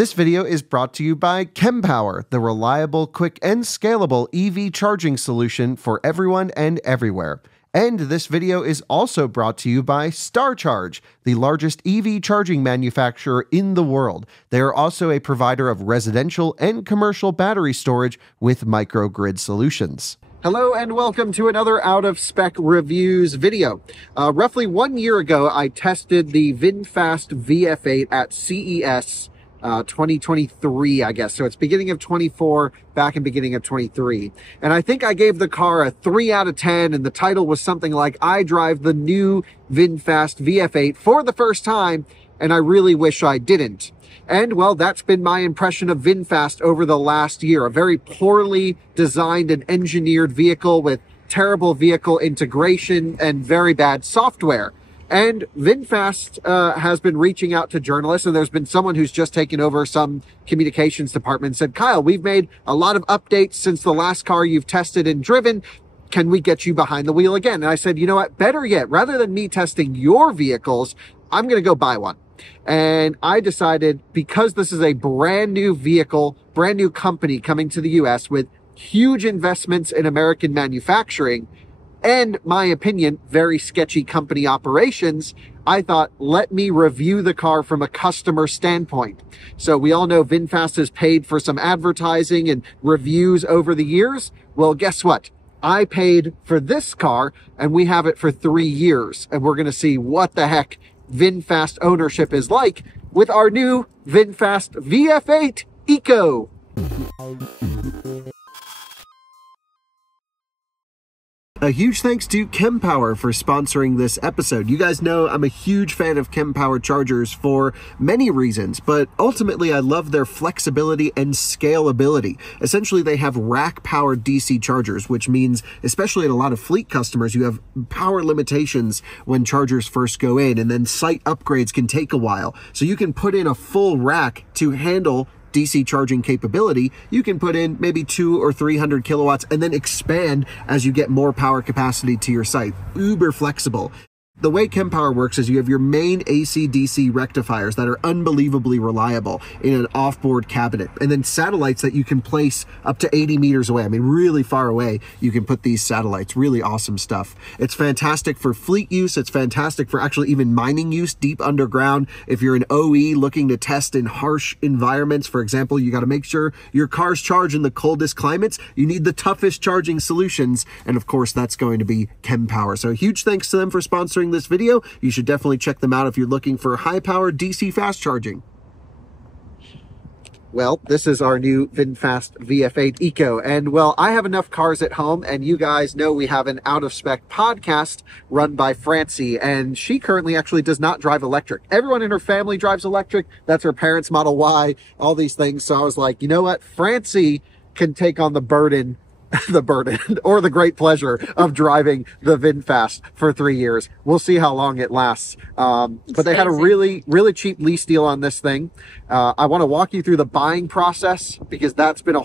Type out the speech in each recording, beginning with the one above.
This video is brought to you by Kempower, the reliable, quick, and scalable EV charging solution for everyone and everywhere. And this video is also brought to you by StarCharge, the largest EV charging manufacturer in the world. They are also a provider of residential and commercial battery storage with microgrid solutions. Hello and welcome to another Out of Spec Reviews video. Roughly 1 year ago, I tested the VinFast VF8 at CES 2023, I guess. So it's beginning of 24, back in beginning of 23. And I think I gave the car a 3 out of 10, and the title was something like, I drive the new VinFast VF8 for the first time, and I really wish I didn't. And, well, that's been my impression of VinFast over the last year. A very poorly designed and engineered vehicle with terrible vehicle integration and very bad software. And VinFast has been reaching out to journalists, and there's been someone who's just taken over some communications department and said, Kyle, we've made a lot of updates since the last car you've tested and driven. Can we get you behind the wheel again? And I said, you know what, better yet, rather than me testing your vehicles, I'm going to go buy one. And I decided, because this is a brand new vehicle, brand new company coming to the US with huge investments in American manufacturing, and, my opinion, very sketchy company operations, I thought, let me review the car from a customer standpoint. So we all know VinFast has paid for some advertising and reviews over the years. Well, guess what? I paid for this car, and we have it for 3 years. And we're going to see what the heck VinFast ownership is like with our new VinFast VF8 Eco. A huge thanks to Kempower for sponsoring this episode. You guys know I'm a huge fan of Kempower chargers for many reasons, but ultimately I love their flexibility and scalability. Essentially, they have rack-powered DC chargers, which means, especially in a lot of fleet customers, you have power limitations when chargers first go in, and then site upgrades can take a while. So you can put in a full rack to handle DC charging capability. You can put in maybe 200 or 300 kilowatts and then expand as you get more power capacity to your site. Uber flexible. The way Kempower works is you have your main AC-DC rectifiers that are unbelievably reliable in an off-board cabinet, and then satellites that you can place up to 80 meters away. I mean, really far away, you can put these satellites. Really awesome stuff. It's fantastic for fleet use. It's fantastic for actually even mining use deep underground. If you're an OE looking to test in harsh environments, for example, you got to make sure your car's charged in the coldest climates. You need the toughest charging solutions, and of course, that's going to be Kempower. So huge thanks to them for sponsoring this video. You should definitely check them out if you're looking for high-powered DC fast charging. Well, this is our new VinFast VF8 Eco, and well, I have enough cars at home, and you guys know we have an out-of-spec podcast run by Francie, and she currently actually does not drive electric. Everyone in her family drives electric. That's her parents' Model Y, all these things. So I was like, you know what? Francie can take on the burden or the great pleasure of driving the VinFast for 3 years. We'll see how long it lasts. But they had a really cheap lease deal on this thing. I want to walk you through the buying process, because that's been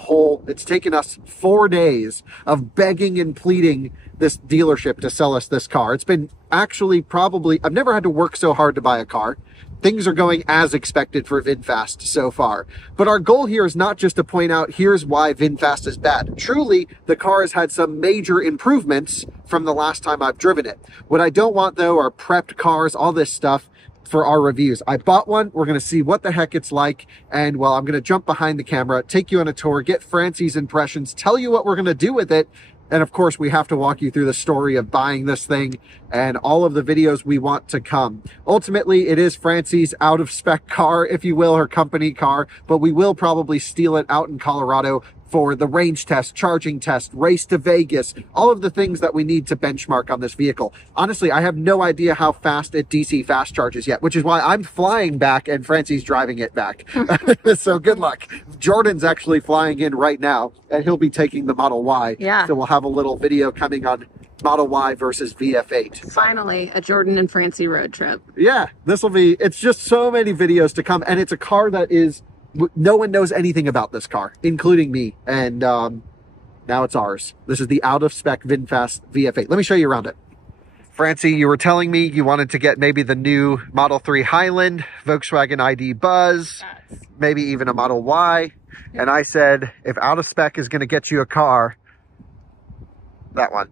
it's taken us 4 days of begging and pleading this dealership to sell us this car. It's been actually I've never had to work so hard to buy a car. Things are going as expected for VinFast so far. But our goal here is not just to point out, here's why VinFast is bad. Truly, the car has had some major improvements from the last time I've driven it. What I don't want, though, are prepped cars, all this stuff for our reviews. I bought one. We're going to see what the heck it's like. And, well, I'm going to jump behind the camera, take you on a tour, get Francie's impressions, tell you what we're going to do with it. And of course, we have to walk you through the story of buying this thing and all of the videos we want to come. Ultimately, it is Francie's out-of-spec car, if you will, her company car, but we will probably steal it out in Colorado for the range test, charging test, race to Vegas, all of the things that we need to benchmark on this vehicle. Honestly, I have no idea how fast it DC fast charges yet, which is why I'm flying back and Francie's driving it back. So good luck. Jordan's actually flying in right now, and he'll be taking the Model Y. Yeah. So we'll have a little video coming on Model Y versus VF8. Finally, a Jordan and Francie road trip. Yeah, it's just so many videos to come, and it's a car that no one knows anything about this car, including me, and now it's ours. This is the out-of-spec VinFast VF8. Let me show you around it. Francie, you were telling me you wanted to get maybe the new Model 3 Highland, Volkswagen ID Buzz, maybe even a Model Y. And I said, if out of spec is going to get you a car, that one.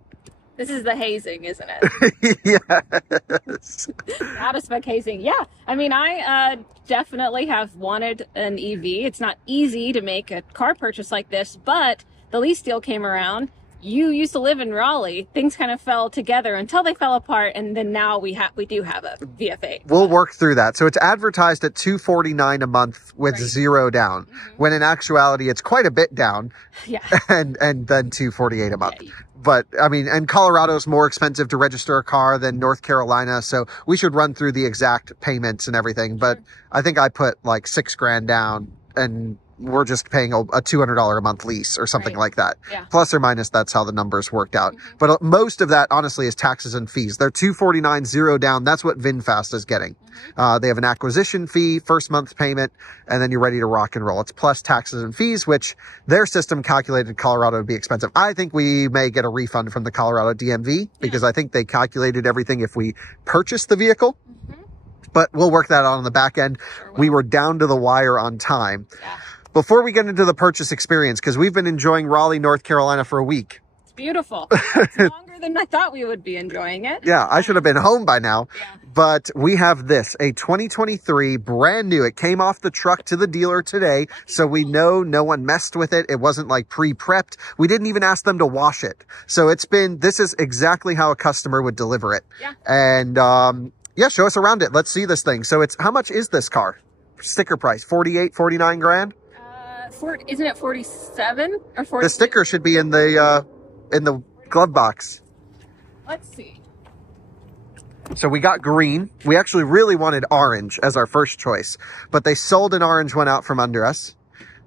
This is the hazing, isn't it? Yes. Out of spec hazing. Yeah. I mean, I definitely have wanted an EV. It's not easy to make a car purchase like this, but the lease deal came around. You used to live in Raleigh. Things kind of fell together until they fell apart, and then now we do have a VF8. We'll work through that. So it's advertised at $249 a month with zero down, when in actuality it's quite a bit down. Yeah. And then $248 a month. Yeah. But I mean, and Colorado's more expensive to register a car than North Carolina, so we should run through the exact payments and everything. But I think I put like $6,000 down, and we're just paying a $200 a month lease or something like that. Yeah. Plus or minus, that's how the numbers worked out. But most of that, honestly, is taxes and fees. They're $249, zero down. That's what VinFast is getting. They have an acquisition fee, first month payment, and then you're ready to rock and roll. It's plus taxes and fees, which their system calculated in Colorado would be expensive. I think we may get a refund from the Colorado DMV because I think they calculated everything if we purchase the vehicle. But we'll work that out on the back end. Sure, we were down to the wire on time. Yeah. Before we get into the purchase experience, because we've been enjoying Raleigh, North Carolina for a week. It's beautiful. It's longer than I thought we would be enjoying it. Yeah, I should have been home by now. Yeah. But we have this, a 2023 brand new. It came off the truck to the dealer today, so we know no one messed with it. It wasn't like pre-prepped. We didn't even ask them to wash it. So this is exactly how a customer would deliver it. Yeah. And yeah, show us around it. Let's see this thing. So how much is this car? Sticker price, 48, 49 grand? Isn't it 47 or 40? The sticker should be in the glove box. Let's see. So we got green. We actually really wanted orange as our first choice, but they sold an orange one out from under us.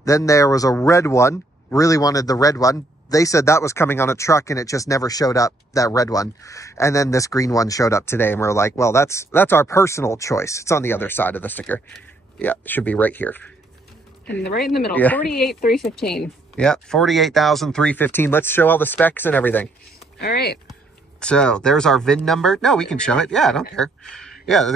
Then there was a red one. Really wanted the red one. They said that was coming on a truck and it just never showed up, that red one. And then this green one showed up today and we're like, well, that's our personal choice. It's on the other side of the sticker. Yeah, it should be right here. And right in the middle, 48,315. Yeah, 48,315. Let's show all the specs and everything. All right. So there's our VIN number. No, we can show it. Yeah, I don't care. Yeah,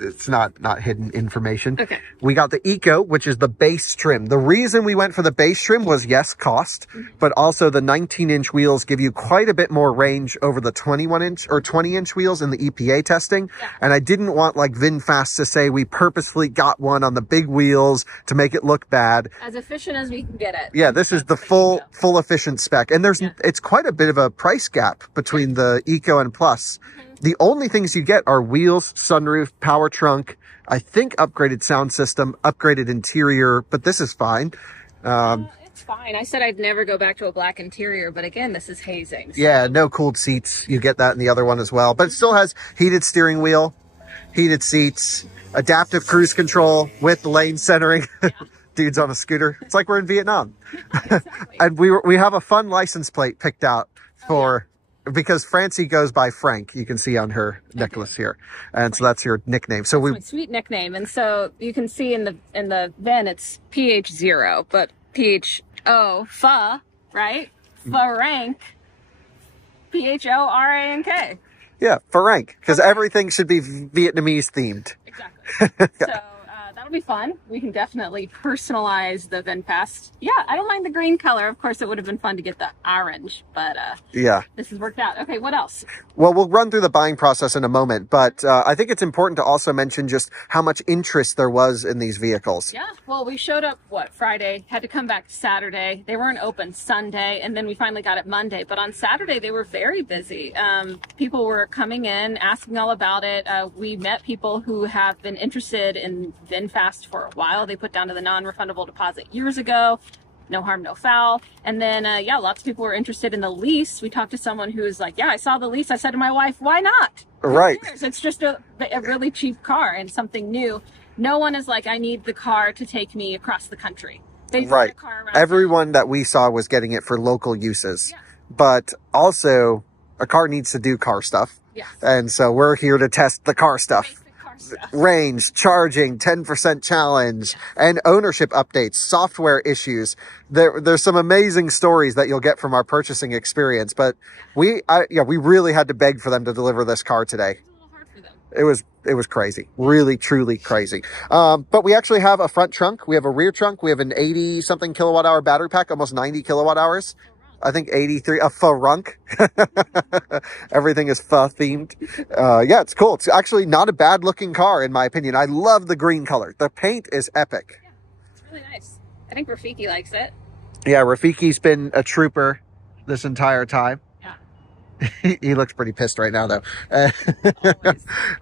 it's not hidden information. Okay. We got the Eco, which is the base trim. The reason we went for the base trim was, yes, cost, but also the 19-inch wheels give you quite a bit more range over the 21-inch or 20-inch wheels in the EPA testing. Yeah. And I didn't want like VinFast to say we purposefully got one on the big wheels to make it look bad. As efficient as we can get it. Yeah, this is the full efficient spec. And it's quite a bit of a price gap between the Eco and Plus. The only things you get are wheels, sunroof, power trunk, I think upgraded sound system, upgraded interior, but this is fine. It's fine. I said I'd never go back to a black interior, but again, this is hazing. So. Yeah, no cooled seats. You get that in the other one as well, but it still has heated steering wheel, heated seats, adaptive cruise control with lane centering. Yeah. Dudes on a scooter. It's like we're in Vietnam. Exactly. And we have a fun license plate picked out for... Because Francie goes by Frank, you can see on her necklace here, and so that's your nickname. So that's my sweet nickname, and so you can see in the VIN it's PH0, but PHO right? Frank, PHORANK. Yeah, Frank, because everything should be Vietnamese themed. Exactly. So that'll be fun. We can definitely personalize the VinFast. Yeah, I don't mind the green color. Of course, it would have been fun to get the orange, but yeah, this has worked out. Okay, what else? Well, we'll run through the buying process in a moment, but I think it's important to also mention just how much interest there was in these vehicles. Yeah, well, we showed up, Friday, had to come back Saturday. They weren't open Sunday, and then we finally got it Monday. But on Saturday, they were very busy. People were coming in, asking all about it. We met people who have been interested in VinFast for a while. They put down to the non-refundable deposit years ago. No harm, no foul. And then, yeah, lots of people were interested in the lease. We talked to someone who was like, yeah, I saw the lease. I said to my wife, why not? Right. It's just a really cheap car and something new. No one is like, I need the car to take me across the country. Right. Everyone that we saw was getting it for local uses. Yeah. But also, a car needs to do car stuff. Yes. And so we're here to test the car stuff. range, charging, 10% challenge, and ownership updates, software issues. There's some amazing stories that you'll get from our purchasing experience, but we really had to beg for them to deliver this car today. It was crazy, really, truly crazy. But we actually have a front trunk. We have a rear trunk. We have an 80 something kilowatt hour battery pack, almost 90 kilowatt hours. I think 83, a farunk. Everything is pho themed. Yeah, it's cool. It's actually not a bad looking car, in my opinion. I love the green color. The paint is epic. Yeah, it's really nice. I think Rafiki likes it. Yeah, Rafiki's been a trooper this entire time. He looks pretty pissed right now, though.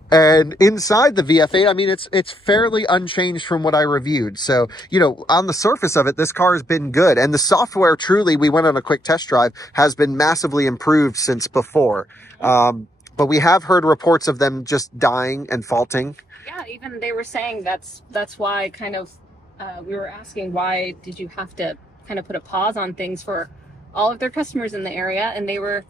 And inside the VF8, I mean, it's fairly unchanged from what I reviewed. So, you know, on the surface of it, this car has been good. And the software, truly, we went on a quick test drive, has been massively improved since before. But we have heard reports of them just dying and faulting. Yeah, even they were saying that's why kind of we were asking, why did you have to kind of put a pause on things for all of their customers in the area? And they were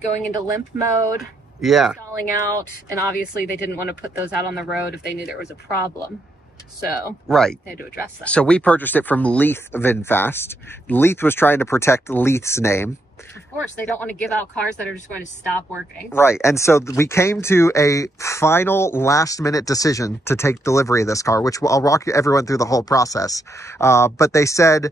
going into limp mode, stalling out, and obviously they didn't want to put those out on the road if they knew there was a problem. So they had to address that. So we purchased it from Leith VinFast. Leith was trying to protect Leith's name. Of course, they don't want to give out cars that are just going to stop working. Right, and so we came to a final last-minute decision to take delivery of this car, which I'll walk everyone through the whole process. But they said,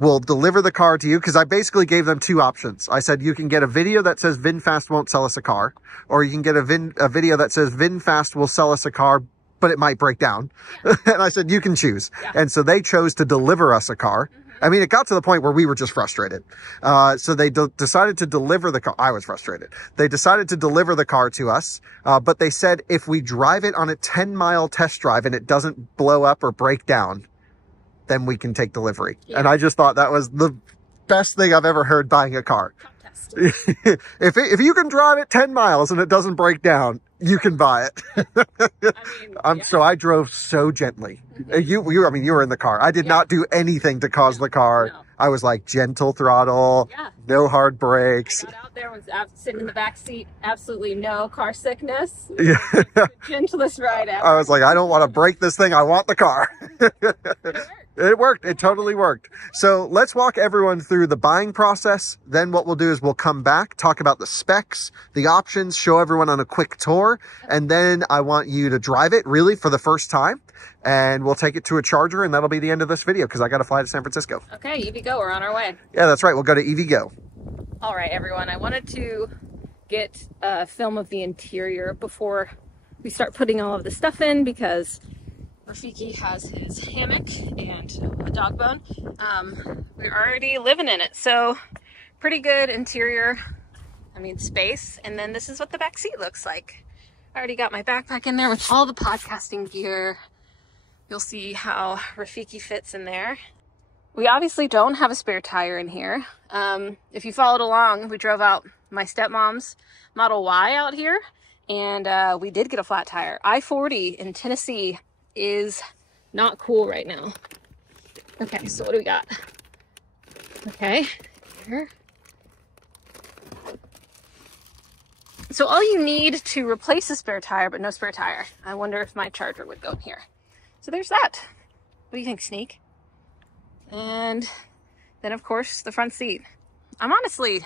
we'll deliver the car to you, because I basically gave them two options. I said, you can get a video that says VinFast won't sell us a car, or you can get a video that says VinFast will sell us a car, but it might break down. Yeah. And I said, you can choose. Yeah. And so they chose to deliver us a car. I mean, it got to the point where we were just frustrated. So they decided to deliver the car. I was frustrated. They decided to deliver the car to us. But they said, if we drive it on a 10-mile test drive and it doesn't blow up or break down, then we can take delivery. Yeah. And I just thought that was the best thing I've ever heard buying a car. If you can drive it 10 miles and it doesn't break down, you can buy it. I mean, so I drove so gently. I mean, you were in the car. I did not do anything to cause the car. No. I was like gentle throttle, no hard brakes. I got out there, was sitting in the back seat, absolutely no car sickness. Yeah. The gentlest ride ever. I was like, I don't want to break this thing. I want the car. It worked. It totally worked. So let's walk everyone through the buying process. Then what we'll do is we'll come back, talk about the specs, the options, show everyone on a quick tour. And then I want you to drive it really for the first time. And we'll take it to a charger, and that'll be the end of this video because I got to fly to San Francisco. Okay, EVgo, we're on our way. Yeah, that's right. We'll go to EVgo. All right, everyone. I wanted to get a film of the interior before we start putting all of the stuff in because Rafiki has his hammock and a dog bone. We're already living in it, so pretty good interior, space. And then this is what the back seat looks like. I already got my backpack in there with all the podcasting gear. You'll see how Rafiki fits in there. We obviously don't have a spare tire in here. If you followed along, we drove out my stepmom's Model Y out here, and we did get a flat tire. I-40 in Tennessee is not cool right now. Okay, so what do we got? Okay, here. So all you need to replace a spare tire, but no spare tire. I wonder if my charger would go in here. So there's that. What do you think, Sneak? And then, of course, the front seat. I'm honestly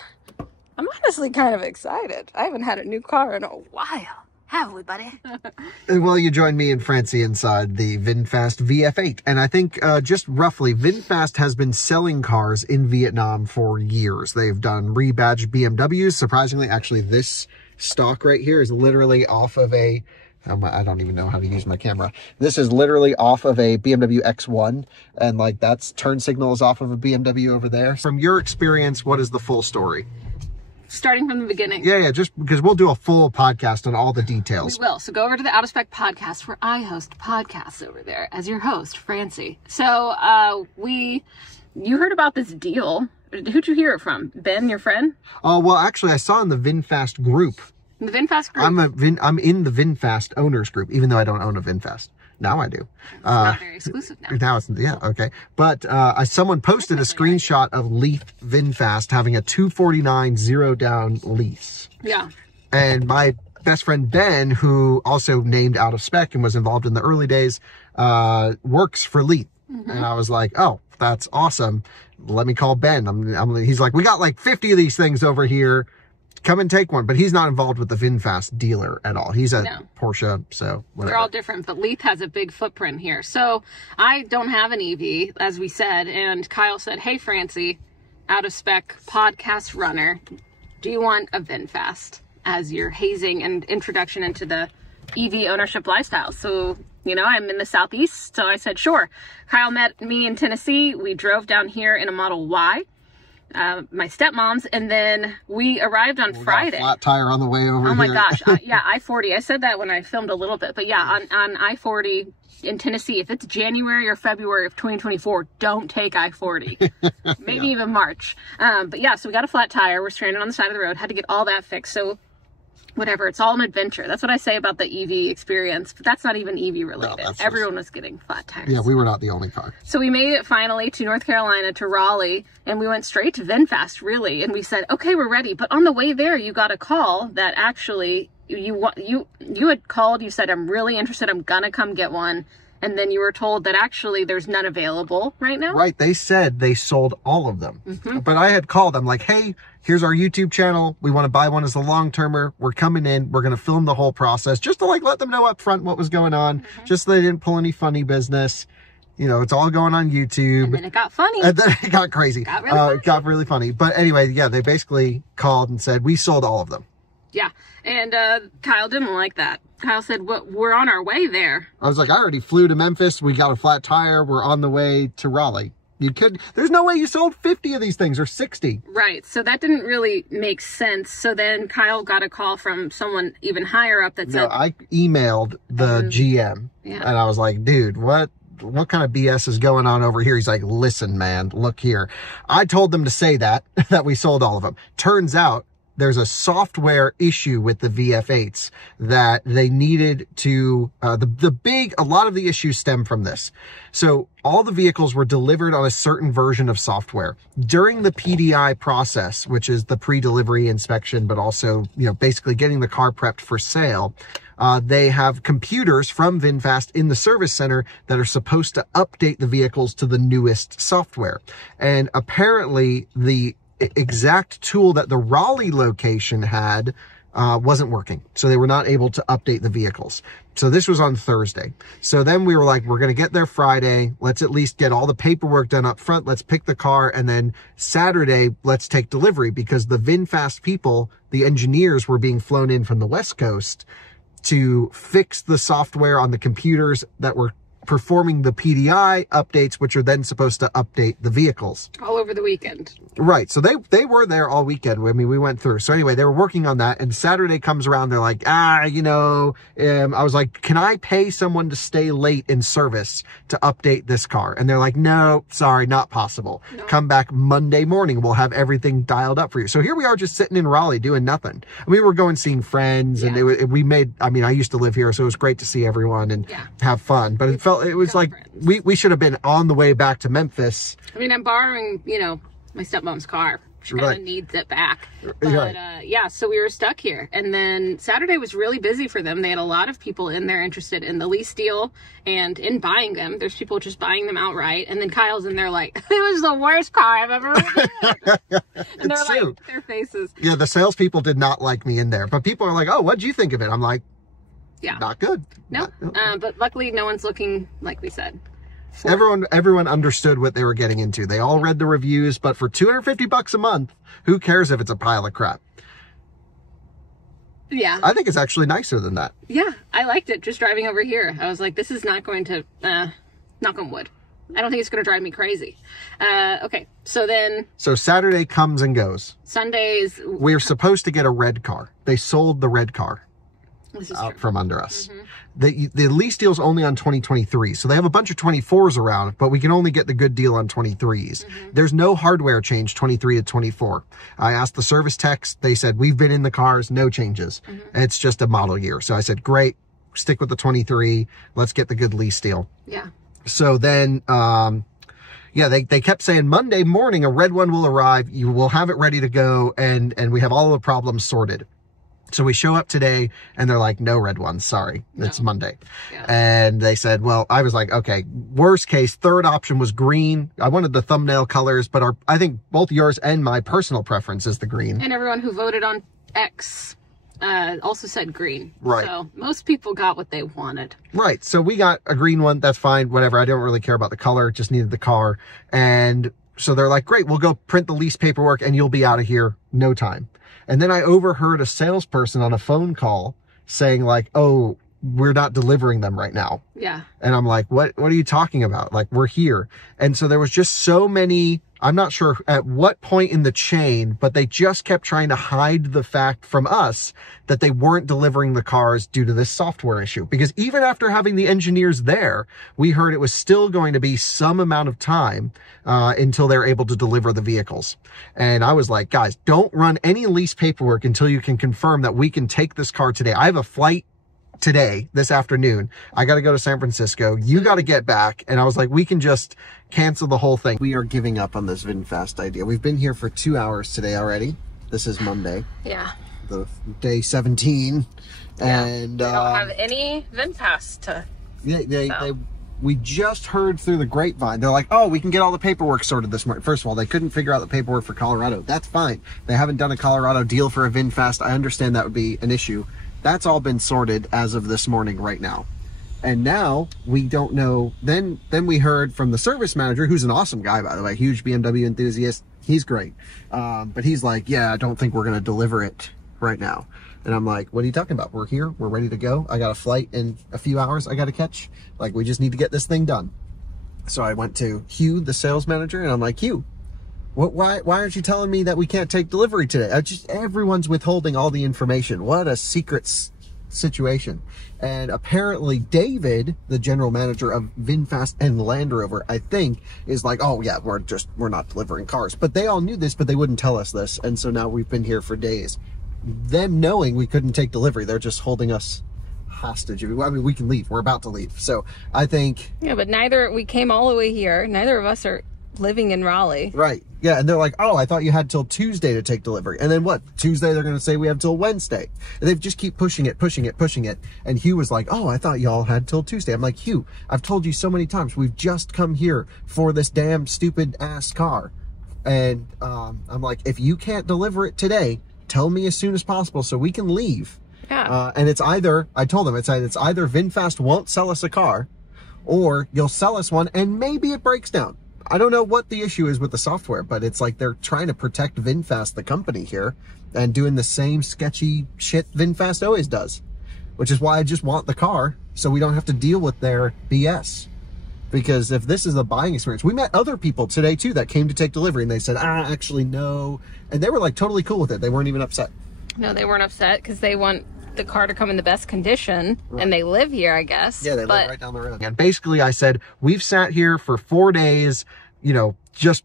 kind of excited. I haven't had a new car in a while. Have we, buddy? Well, you joined me and Francie inside the VinFast VF8. And I think just roughly, VinFast has been selling cars in Vietnam for years. They've done rebadged BMWs. Surprisingly, actually, this stock right here is literally off of a... I don't even know how to use my camera. This is literally off of a BMW X1, and like that's turn signal is off of a BMW over there. From your experience, what is the full story? Starting from the beginning. Yeah, just because we'll do a full podcast on all the details. We will. So go over to the Out of Spec podcast where I host podcasts over there as your host, Francie. So you heard about this deal. Who'd you hear it from? Ben, your friend? Oh, well, actually, I saw in the VinFast group. The VinFast group? I'm in the VinFast owners group, even though I don't own a VinFast. Now I do. It's not very exclusive now. Now it's, yeah, okay. But someone posted a screenshot of Leith VinFast having a $249 0 down lease. Yeah. And my best friend Ben, who also named Out of Spec and was involved in the early days, works for Leith. And I was like, oh, that's awesome. Let me call Ben. He's like, we got like 50 of these things over here. Come and take one. But he's not involved with the VinFast dealer at all. He's a Porsche, so whatever. They're all different, but Leith has a big footprint here. So I don't have an EV, as we said, and Kyle said, hey, Francie, Out of Spec podcast runner, do you want a VinFast as your hazing and introduction into the EV ownership lifestyle? So, you know, I'm in the Southeast, so I said, sure. Kyle met me in Tennessee. We drove down here in a Model Y, my stepmom's, and then we arrived on Friday. Got a flat tire on the way over here. Oh my gosh. Yeah, I-40. I said that when I filmed a little bit, but yeah, on I-40 in Tennessee, if it's January or February of 2024, don't take I-40. Maybe even March. But yeah, so we got a flat tire. We're stranded on the side of the road. Had to get all that fixed. So whatever, it's all an adventure. That's what I say about the EV experience, but that's not even EV related. No, everyone was getting flat tires. Yeah, we were not the only car. So we made it finally to North Carolina, to Raleigh, and we went straight to VinFast, really. And we said, okay, we're ready. But on the way there, you got a call that actually you had called. You said, I'm really interested. I'm gonna come get one. And then you were told that actually there's none available right now. Right. They said they sold all of them. But I had called. I'm like, hey, here's our YouTube channel. We want to buy one as a long-termer. We're coming in. We're going to film the whole process just to like let them know up front what was going on. Just so they didn't pull any funny business. You know, it's all going on YouTube. And then it got funny. And then it got crazy. It got really funny. But anyway, yeah, they basically called and said, we sold all of them. Yeah. And Kyle didn't like that. Kyle said, well, we're on our way there. I was like, I already flew to Memphis. We got a flat tire. We're on the way to Raleigh. There's no way you sold 50 of these things or 60. Right. So that didn't really make sense. So then Kyle got a call from someone even higher up that said... No, I emailed the GM and I was like, dude, what kind of BS is going on over here? He's like, listen, man, look here. I told them to say that we sold all of them. Turns out there's a software issue with the VF8s that they needed to, a lot of the issues stem from this. So all the vehicles were delivered on a certain version of software. During the PDI process, which is the pre-delivery inspection, but also, you know, basically getting the car prepped for sale, they have computers from VinFast in the service center that are supposed to update the vehicles to the newest software. And apparently the exact tool that the Raleigh location had wasn't working. So they were not able to update the vehicles. So this was on Thursday. So then we were like, we're going to get there Friday. Let's at least get all the paperwork done up front. Let's pick the car. And then Saturday, let's take delivery, because the VinFast people, the engineers, were being flown in from the West Coast to fix the software on the computers that were performing the PDI updates, which are then supposed to update the vehicles. All over the weekend. Right. So they were there all weekend. I mean, we went through. So anyway, they were working on that. And Saturday comes around. They're like, you know, I was like, can I pay someone to stay late in service to update this car? And they're like, no, sorry, not possible. No. Come back Monday morning. We'll have everything dialed up for you. So here we are just sitting in Raleigh doing nothing. We were going seeing friends and I used to live here. So it was great to see everyone and have fun. But it was like we should have been on the way back to Memphis. I mean, I'm borrowing, you know, my stepmom's car. She kind of needs it back. But yeah, so we were stuck here. And then Saturday was really busy for them. They had a lot of people in there interested in the lease deal and in buying them. There's people just buying them outright. And then Kyle's in there like, it was the worst car I've ever reviewed. And they're like, their faces. Yeah, the salespeople did not like me in there. But people are like, oh, what'd you think of it? I'm like, not good. No, but luckily no one's looking, like we said. Everyone understood what they were getting into. They all read the reviews, but for $250 a month, who cares if it's a pile of crap? Yeah. I think it's actually nicer than that. Yeah, I liked it just driving over here. I was like, this is not going to, knock on wood. I don't think it's going to drive me crazy. Okay, so Saturday comes and goes. Sundays. We're supposed to get a red car. They sold the red car out from under us. The lease deal's only on 2023, so they have a bunch of 24s around, but we can only get the good deal on 23s. There's no hardware change 23 to 24. I asked the service techs. They said, we've been in the cars, no changes. It's just a model year. So I said, great, stick with the 23. Let's get the good lease deal. Yeah. So then, they kept saying Monday morning, a red one will arrive. You will have it ready to go. And we have all the problems sorted. So we show up today and they're like, no red ones. Sorry. It's Monday. Yeah. And they said, well, I was like, okay, worst case, third option was green. I wanted the thumbnail colors, but I think both yours and my personal preference is the green. And everyone who voted on X also said green. Right. So most people got what they wanted. Right. So we got a green one. That's fine. Whatever. I don't really care about the color. Just needed the car. And so they're like, great, we'll go print the lease paperwork and you'll be out of here no time. And then I overheard a salesperson on a phone call saying like, oh, we're not delivering them right now. Yeah. And I'm like, what are you talking about? Like, we're here. And so there was just so many, I'm not sure at what point in the chain, but they just kept trying to hide the fact from us that they weren't delivering the cars due to this software issue. Because even after having the engineers there, we heard it was still going to be some amount of time until they're able to deliver the vehicles. And I was like, guys, don't run any lease paperwork until you can confirm that we can take this car today. I have a flight today, this afternoon. I got to go to San Francisco. You got to get back. And I was like, we can just cancel the whole thing. We are giving up on this VinFast idea. We've been here for 2 hours today already. This is Monday. Yeah. The day 17. Yeah. And they don't have any VinFast to we just heard through the grapevine. They're like, oh, we can get all the paperwork sorted this morning. First of all, they couldn't figure out the paperwork for Colorado. That's fine. They haven't done a Colorado deal for a VinFast. I understand that would be an issue. That's all been sorted as of this morning right now. And now we don't know. Then we heard from the service manager, who's an awesome guy, by the way, huge BMW enthusiast. He's great. But he's like, yeah, I don't think we're going to deliver it right now. And I'm like, what are you talking about? We're here. We're ready to go. I got a flight in a few hours I got to catch. Like, we just need to get this thing done. So I went to Hugh, the sales manager, and I'm like, Hugh, why aren't you telling me that we can't take delivery today? Everyone's withholding all the information. What a secret situation. And apparently David, the general manager of VinFast and Land Rover, I think, is like, oh yeah, we're not delivering cars. But they all knew this, but they wouldn't tell us this. And so now we've been here for days. Them knowing we couldn't take delivery, they're just holding us hostage. I mean, we can leave. We're about to leave. So I think... Yeah, but we came all the way here. Neither of us are living in Raleigh. Right. Yeah. And they're like, oh, I thought you had till Tuesday to take delivery. And then what? Tuesday, they're going to say we have till Wednesday. And they just keep pushing it. And Hugh was like, oh, I thought y'all had till Tuesday. I'm like, Hugh, I've told you so many times, we've just come here for this damn stupid ass car. And I'm like, if you can't deliver it today, tell me as soon as possible so we can leave. Yeah. And it's either, I told them, it's either VinFast won't sell us a car or you'll sell us one and maybe it breaks down. I don't know what the issue is with the software, but it's like they're trying to protect VinFast, the company here, and doing the same sketchy shit VinFast always does, which is why I just want the car so we don't have to deal with their BS. Because if this is a buying experience, we met other people today too that came to take delivery and they said, actually no. And they were like totally cool with it. They weren't even upset. No, they weren't upset because they want the car to come in the best condition. Right. And they live here, I guess. Yeah, they live right down the road. And basically I said, we've sat here for 4 days, you know, just,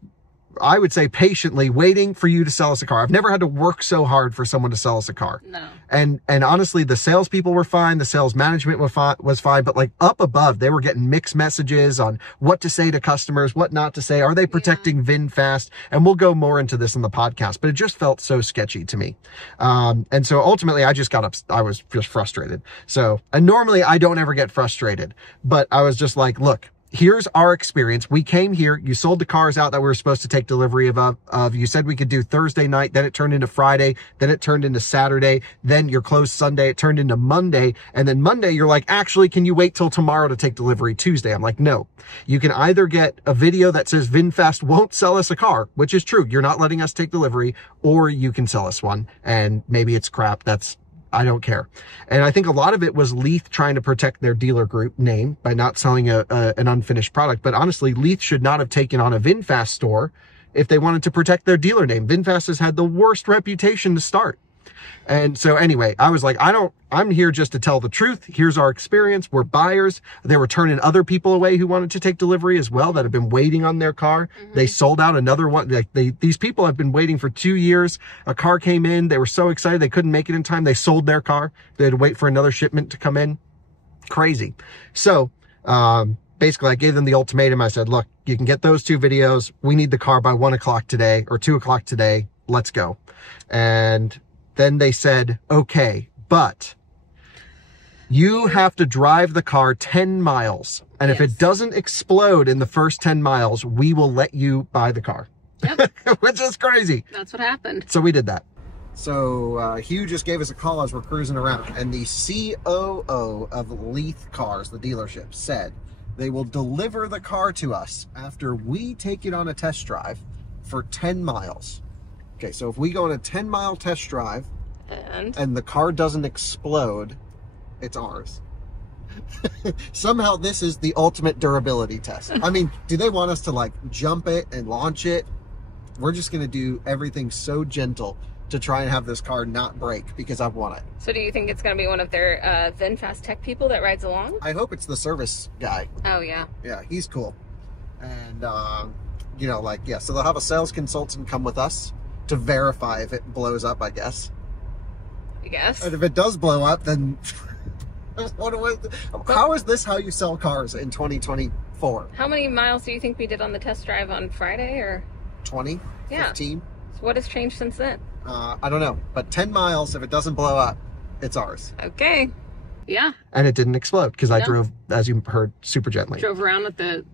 I would say patiently waiting for you to sell us a car. I've never had to work so hard for someone to sell us a car. No. And honestly, the salespeople were fine. The sales management was fine. But like up above, they were getting mixed messages on what to say to customers, what not to say. Are they protecting VinFast? And we'll go more into this in the podcast, but it just felt so sketchy to me. And so ultimately I just I was just frustrated. So, and normally I don't ever get frustrated, but I was just like, look, here's our experience. We came here, you sold the cars out that we were supposed to take delivery of. You said we could do Thursday night, then it turned into Friday, then it turned into Saturday, then you're closed Sunday, it turned into Monday, and then Monday you're like, actually, can you wait till tomorrow to take delivery Tuesday? I'm like, no. You can either get a video that says VinFast won't sell us a car, which is true, you're not letting us take delivery, or you can sell us one, and maybe it's crap, I don't care. And I think a lot of it was Leith trying to protect their dealer group name by not selling an unfinished product. But honestly, Leith should not have taken on a VinFast store if they wanted to protect their dealer name. VinFast has had the worst reputation to start. And so anyway, I was like, I'm here just to tell the truth. Here's our experience. We're buyers. They were turning other people away who wanted to take delivery as well that have been waiting on their car. Mm-hmm. They sold out another one. Like these people have been waiting for 2 years. A car came in. They were so excited. They couldn't make it in time. They sold their car. They had to wait for another shipment to come in. Crazy. So, basically I gave them the ultimatum. I said, look, you can get those 2 videos. We need the car by 1 o'clock today or 2 o'clock today. Let's go. And then they said, okay, but you have to drive the car 10 miles. And if it doesn't explode in the first 10 miles, we will let you buy the car. Yep. Which is crazy. That's what happened. So we did that. So Hugh just gave us a call as we're cruising around, and the COO of Leith Cars, the dealership, said they will deliver the car to us after we take it on a test drive for 10 miles. Okay, so if we go on a 10-mile test drive and the car doesn't explode, it's ours. Somehow this is the ultimate durability test. I mean, do they want us to like jump it and launch it? We're just going to do everything so gentle to try and have this car not break because I want it. So do you think it's going to be one of their VinFast tech people that rides along? I hope it's the service guy. Oh, yeah. Yeah, he's cool. And, you know, like, yeah, so they'll have a sales consultant come with us to verify if it blows up, I guess. I guess. And if it does blow up, then how is this how you sell cars in 2024? How many miles do you think we did on the test drive on Friday, or 20? Yeah. 15? So what has changed since then? I don't know, but 10 miles, if it doesn't blow up, it's ours. Okay. Yeah. And it didn't explode because I drove, as you heard, super gently. Drove around with the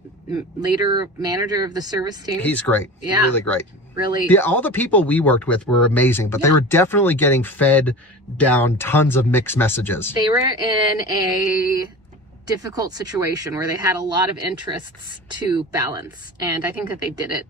later manager of the service team. He's great. Yeah. Really great. Really. Yeah, all the people we worked with were amazing, but they were definitely getting fed down tons of mixed messages. They were in a difficult situation where they had a lot of interests to balance, and I think that they did it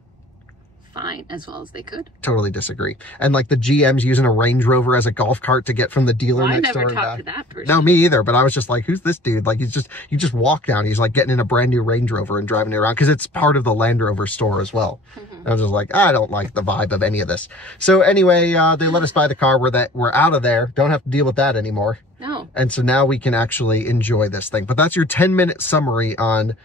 fine, as well as they could. Totally disagree. And like the GM's using a Range Rover as a golf cart to get from the dealer next door. I never talked to that person. No, me either. But I was just like, who's this dude? Like, you just walk down. He's like getting in a brand new Range Rover and driving it around because it's part of the Land Rover store as well. Mm-hmm. I was just like, I don't like the vibe of any of this. So anyway, they let us buy the car. We're out of there. Don't have to deal with that anymore. No. And so now we can actually enjoy this thing. But that's your 10-minute summary on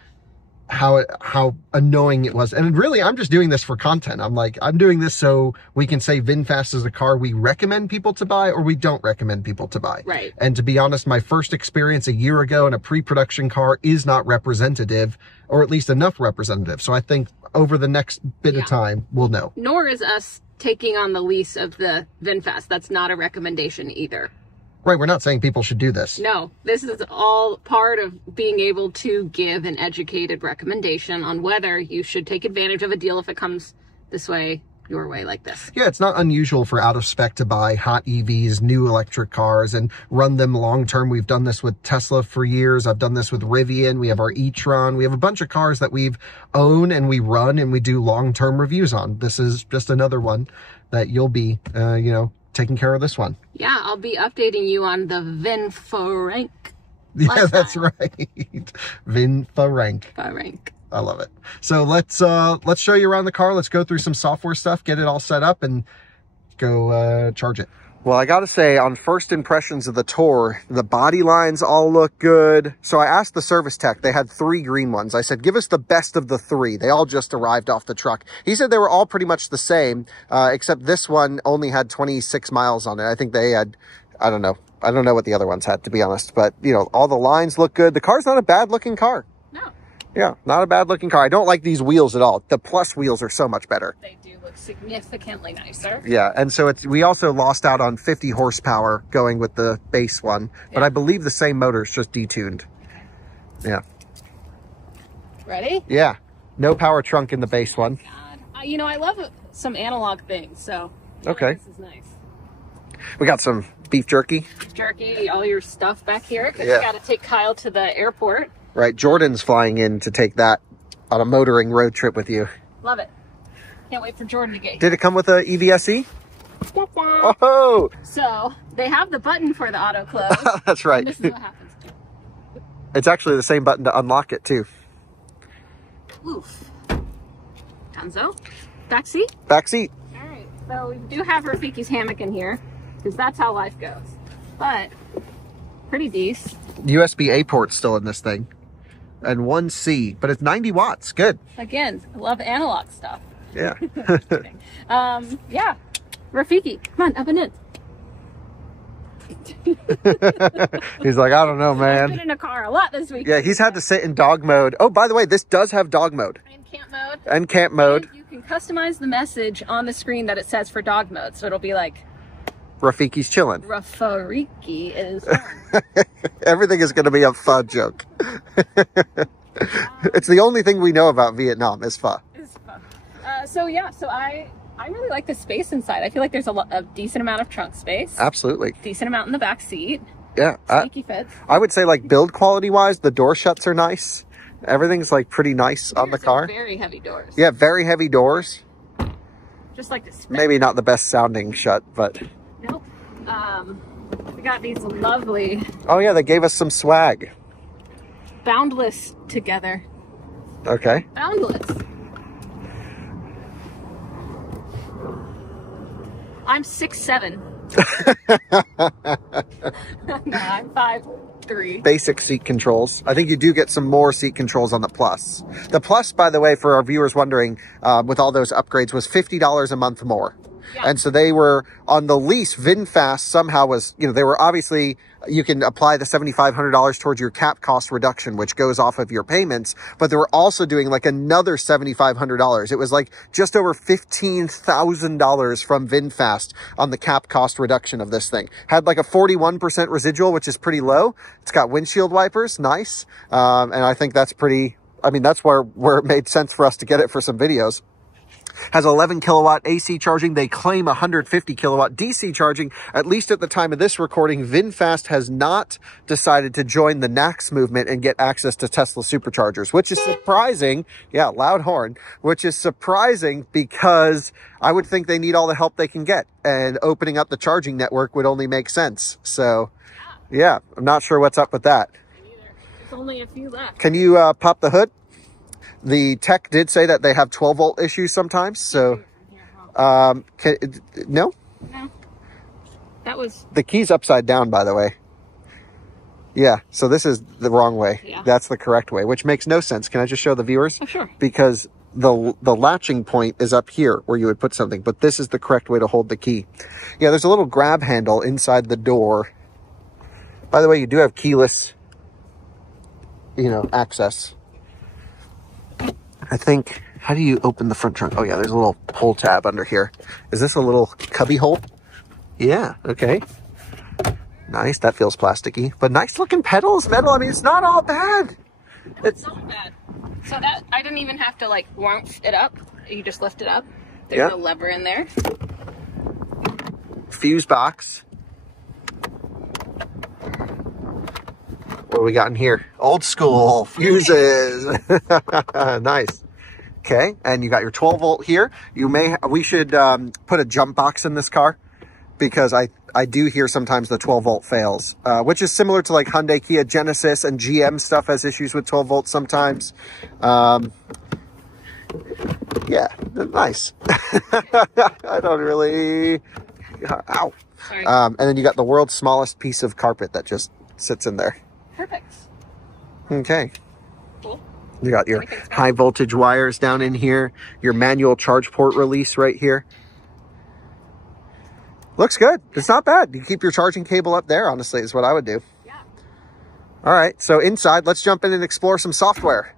how annoying it was. And really, I'm just doing this for content. I'm doing this so we can say VinFast is a car we recommend people to buy or we don't recommend people to buy. Right. And to be honest, my first experience a year ago in a pre-production car is not representative, or at least enough representative. So I think over the next bit of time, we'll know. Nor is us taking on the lease of the VinFast. That's not a recommendation either. Right, we're not saying people should do this. No, this is all part of being able to give an educated recommendation on whether you should take advantage of a deal if it comes this way, your way, like this. Yeah, it's not unusual for out of spec to buy hot EVs, new electric cars, and run them long term. We've done this with Tesla for years. I've done this with Rivian. We have our e-tron. We have a bunch of cars that we've owned and we run and we do long-term reviews on. This is just another one that you'll be, you know, taking care of this one. Yeah, I'll be updating you on the VinFast. Yeah, that's right. VinFast. I love it. So let's show you around the car. Let's go through some software stuff, get it all set up, and go charge it. Well, I gotta say, on first impressions of the tour, the body lines all look good. So I asked the service tech, they had 3 green ones. I said, give us the best of the 3. They all just arrived off the truck. He said they were all pretty much the same, except this one only had 26 miles on it. I think they had, I don't know. I don't know what the other ones had, to be honest. But, you know, all the lines look good. The car's not a bad looking car. No. Yeah, not a bad looking car. I don't like these wheels at all. The plus wheels are so much better. They do look significantly nicer. Yeah, and so we also lost out on 50 horsepower going with the base one, but I believe the same motor is just detuned. Yeah. Ready? Yeah. No power trunk in the base one. God. You know, I love some analog things, so okay. This is nice. We got some beef jerky. Beef jerky, all your stuff back here, because yeah. you got to take Kyle to the airport. Right, Jordan's flying in to take that on a motoring road trip with you. Love it. Can't wait for Jordan to get here. Did it come with a EVSE? Oh! So, they have the button for the auto close. That's right. And this is what happens. It's actually the same button to unlock it, too. Oof. Dunzo. Back seat? Back seat. All right. So, we do have Rafiki's hammock in here, because that's how life goes. But, pretty decent. USB-A port's still in this thing. And 1C, but it's 90 watts. Good. Again, I love analog stuff. Yeah. Yeah. Rafiki, come on, up and in. He's like, I don't know, man. I've been in a car a lot this week. Yeah, he's had to sit in dog mode. Oh, by the way, this does have dog mode. And camp mode. And camp mode. And you can customize the message on the screen that it says for dog mode. So it'll be like, Rafiki's chilling. Rafiki is fun. Everything is going to be a pho joke. It's the only thing we know about Vietnam is pho. So yeah, so I really like the space inside. I feel like there's a decent amount of trunk space. Absolutely. Decent amount in the back seat. Yeah. Sneaky fits. I would say like build quality wise, the door shuts are nice. Everything's like pretty nice on the car. Very heavy doors. Yeah, very heavy doors. Just like this. Maybe not the best sounding shut, but. Nope. We got these lovely. Oh yeah, they gave us some swag. Boundless together. Okay. Boundless. I'm 6'7". No, I'm 5'3". Basic seat controls. I think you do get some more seat controls on the Plus. The Plus, by the way, for our viewers wondering, with all those upgrades, was $50 a month more. Yeah. And so they were on the lease. VinFast somehow was, you know, they were obviously, you can apply the $7,500 towards your cap cost reduction, which goes off of your payments, but they were also doing like another $7,500. It was like just over $15,000 from VinFast on the cap cost reduction of this thing. Had like a 41% residual, which is pretty low. It's got windshield wipers, nice. And I think that's pretty, I mean, that's where it made sense for us to get it for some videos. Has 11 kilowatt AC charging. They claim 150 kilowatt DC charging. At least at the time of this recording, VinFast has not decided to join the NACS movement and get access to Tesla superchargers, which is surprising. Yeah, loud horn, which is surprising because I would think they need all the help they can get, and opening up the charging network would only make sense. So yeah, I'm not sure what's up with that. Me neither. There's only a few left. Can you pop the hood? The tech did say that they have 12 volt issues sometimes. So, no? No. That was... The key's upside down, by the way. Yeah, so this is the wrong way. Yeah. That's the correct way, which makes no sense. Can I just show the viewers? Oh, sure. Because the latching point is up here where you would put something, but this is the correct way to hold the key. Yeah, there's a little grab handle inside the door. By the way, you do have keyless, you know, access. I think, how do you open the front trunk? Oh yeah, there's a little pull tab under here. Is this a little cubby hole? Yeah, okay. Nice, that feels plasticky. But nice looking pedals, metal. I mean, it's not all bad. No, it's not bad. So that, I didn't even have to like warmth it up. You just lift it up. There's a lever in there. Fuse box. What do we got in here? Old school fuses. Nice. Okay, and you got your 12 volt here. We should put a jump box in this car, because I do hear sometimes the 12 volt fails, which is similar to like Hyundai, Kia, Genesis, and GM stuff has issues with 12 volts sometimes. Yeah, nice. I don't really, ow. Sorry. And then you got the world's smallest piece of carpet that just sits in there. Perfect. Okay. Cool. You got your high voltage wires down in here, your manual charge port release right here. Looks good. It's not bad. You keep your charging cable up there, honestly, is what I would do. Yeah. All right, so inside, let's jump in and explore some software.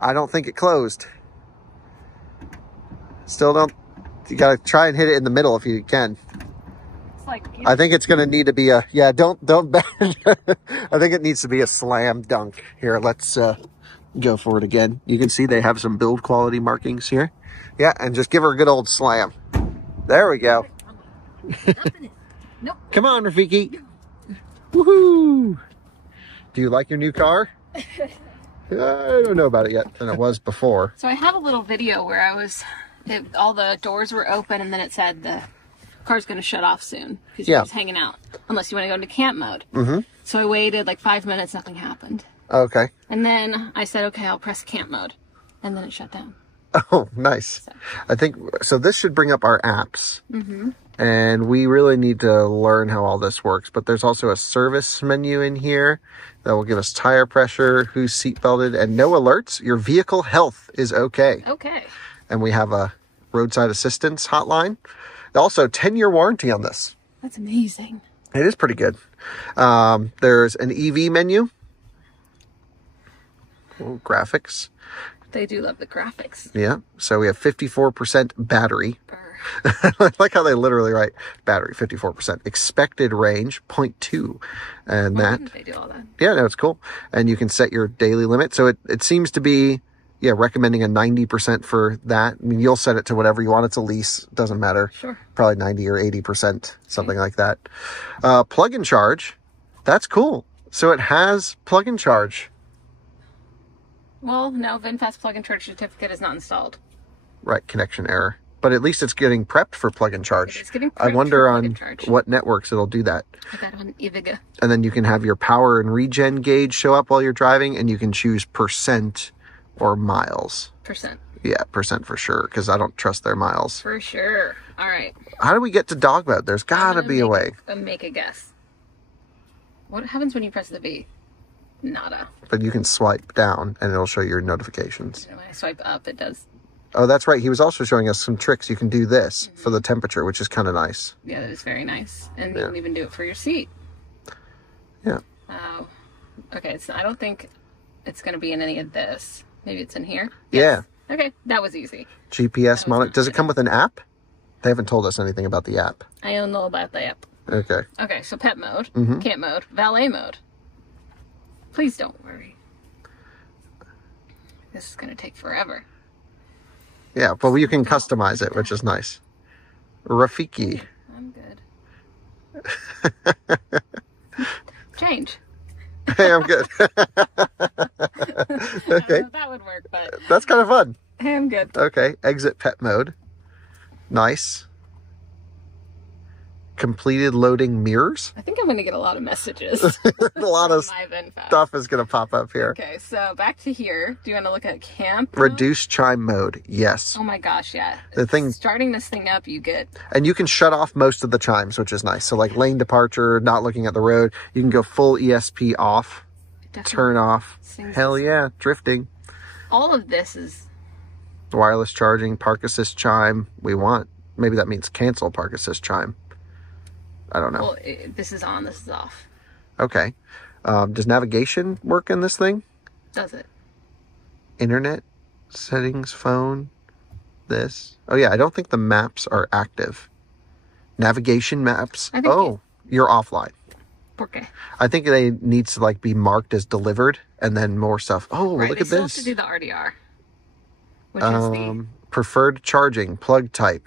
I don't think it closed. Still don't, you gotta try and hit it in the middle if you can. Like, I think it's going to need to be a, yeah, don't bend. I think it needs to be a slam dunk. Here, let's go for it again. You can see they have some build quality markings here. Yeah, and just give her a good old slam. There we go. Nope. Come on, Rafiki. Woohoo! Do you like your new car? I don't know about it yet than it was before. So I have a little video where all the doors were open, and then it said the car's going to shut off soon because you're just hanging out unless you want to go into camp mode. So I waited like 5 minutes, nothing happened. Okay. And then I said, okay, I'll press camp mode, and then it shut down. Oh, nice. So. I think so. This should bring up our apps, and we really need to learn how all this works. But there's also a service menu in here that will give us tire pressure, who's seat belted, and no alerts. Your vehicle health is okay. Okay. And we have a roadside assistance hotline. Also, 10-year warranty on this. That's amazing. It is pretty good. There's an EV menu. Ooh, graphics. They do love the graphics. Yeah. So we have 54% battery. I like how they literally write battery 54%, expected range 0.2, and Why that. wouldn't they do all that? Yeah, no, it's cool. And you can set your daily limit. So it seems to be, yeah, recommending a 90% for that. I mean, you'll set it to whatever you want. It's a lease. It doesn't matter. Sure. Probably 90 or 80%, something like that. Plug and charge. That's cool. So it has plug and charge. Well, no, VinFast plug-in charge certificate is not installed. Right, connection error. But at least it's getting prepped for plug and charge. It's getting I prepped wonder for on plug-in charge. what networks it'll do that. I got it on EVgo. And then you can have your power and regen gauge show up while you're driving, and you can choose percent or miles. Percent. Yeah, percent for sure, because I don't trust their miles. For sure. All right. How do we get to dog mode? There's gotta be a way. Make a guess. What happens when you press the V? Nada. But you can swipe down, and it'll show your notifications. When I swipe up, it does. Oh, that's right. He was also showing us some tricks. You can do this for the temperature, which is kind of nice. Yeah, that is very nice. And you can even do it for your seat. Yeah. Oh. Okay, so I don't think it's going to be in any of this. Maybe it's in here? Yes. Yeah. Okay, that was easy. GPS monitor. Does it come with an app? They haven't told us anything about the app. I don't know about the app. Okay. Okay, so pet mode, camp mode, valet mode. Please don't worry. This is going to take forever. Yeah, but you can customize it, which is nice. Rafiki. I'm good. Change. Hey, I'm good. I Okay. don't know if that would work, but That's kind of fun. hey, I'm good. Okay. Exit pet mode. Nice. Completed loading mirrors. I think I'm going to get a lot of messages. A lot of My VinFast. stuff is going to pop up here. Okay, so back to here. Do you want to look at camp mode? Reduce chime mode. Yes. Oh my gosh, yeah. The thing, Starting this thing up, you get... and you can shut off most of the chimes, which is nice. So like lane departure, not looking at the road. You can go full ESP off, turn off. Hell yeah, drifting. All of this is... Wireless charging, park assist chime. We want, maybe that means cancel park assist chime. I don't know. Well, this is on, this is off. Okay. Does navigation work in this thing? Does it? Internet, settings, phone, this. Oh yeah, I don't think the maps are active. Navigation maps. I think Oh, you're offline. Okay. I think they needs to like be marked as delivered and then more stuff. Oh, Right, look they at still this. have to do the RDR. Which is the... Preferred charging, plug type.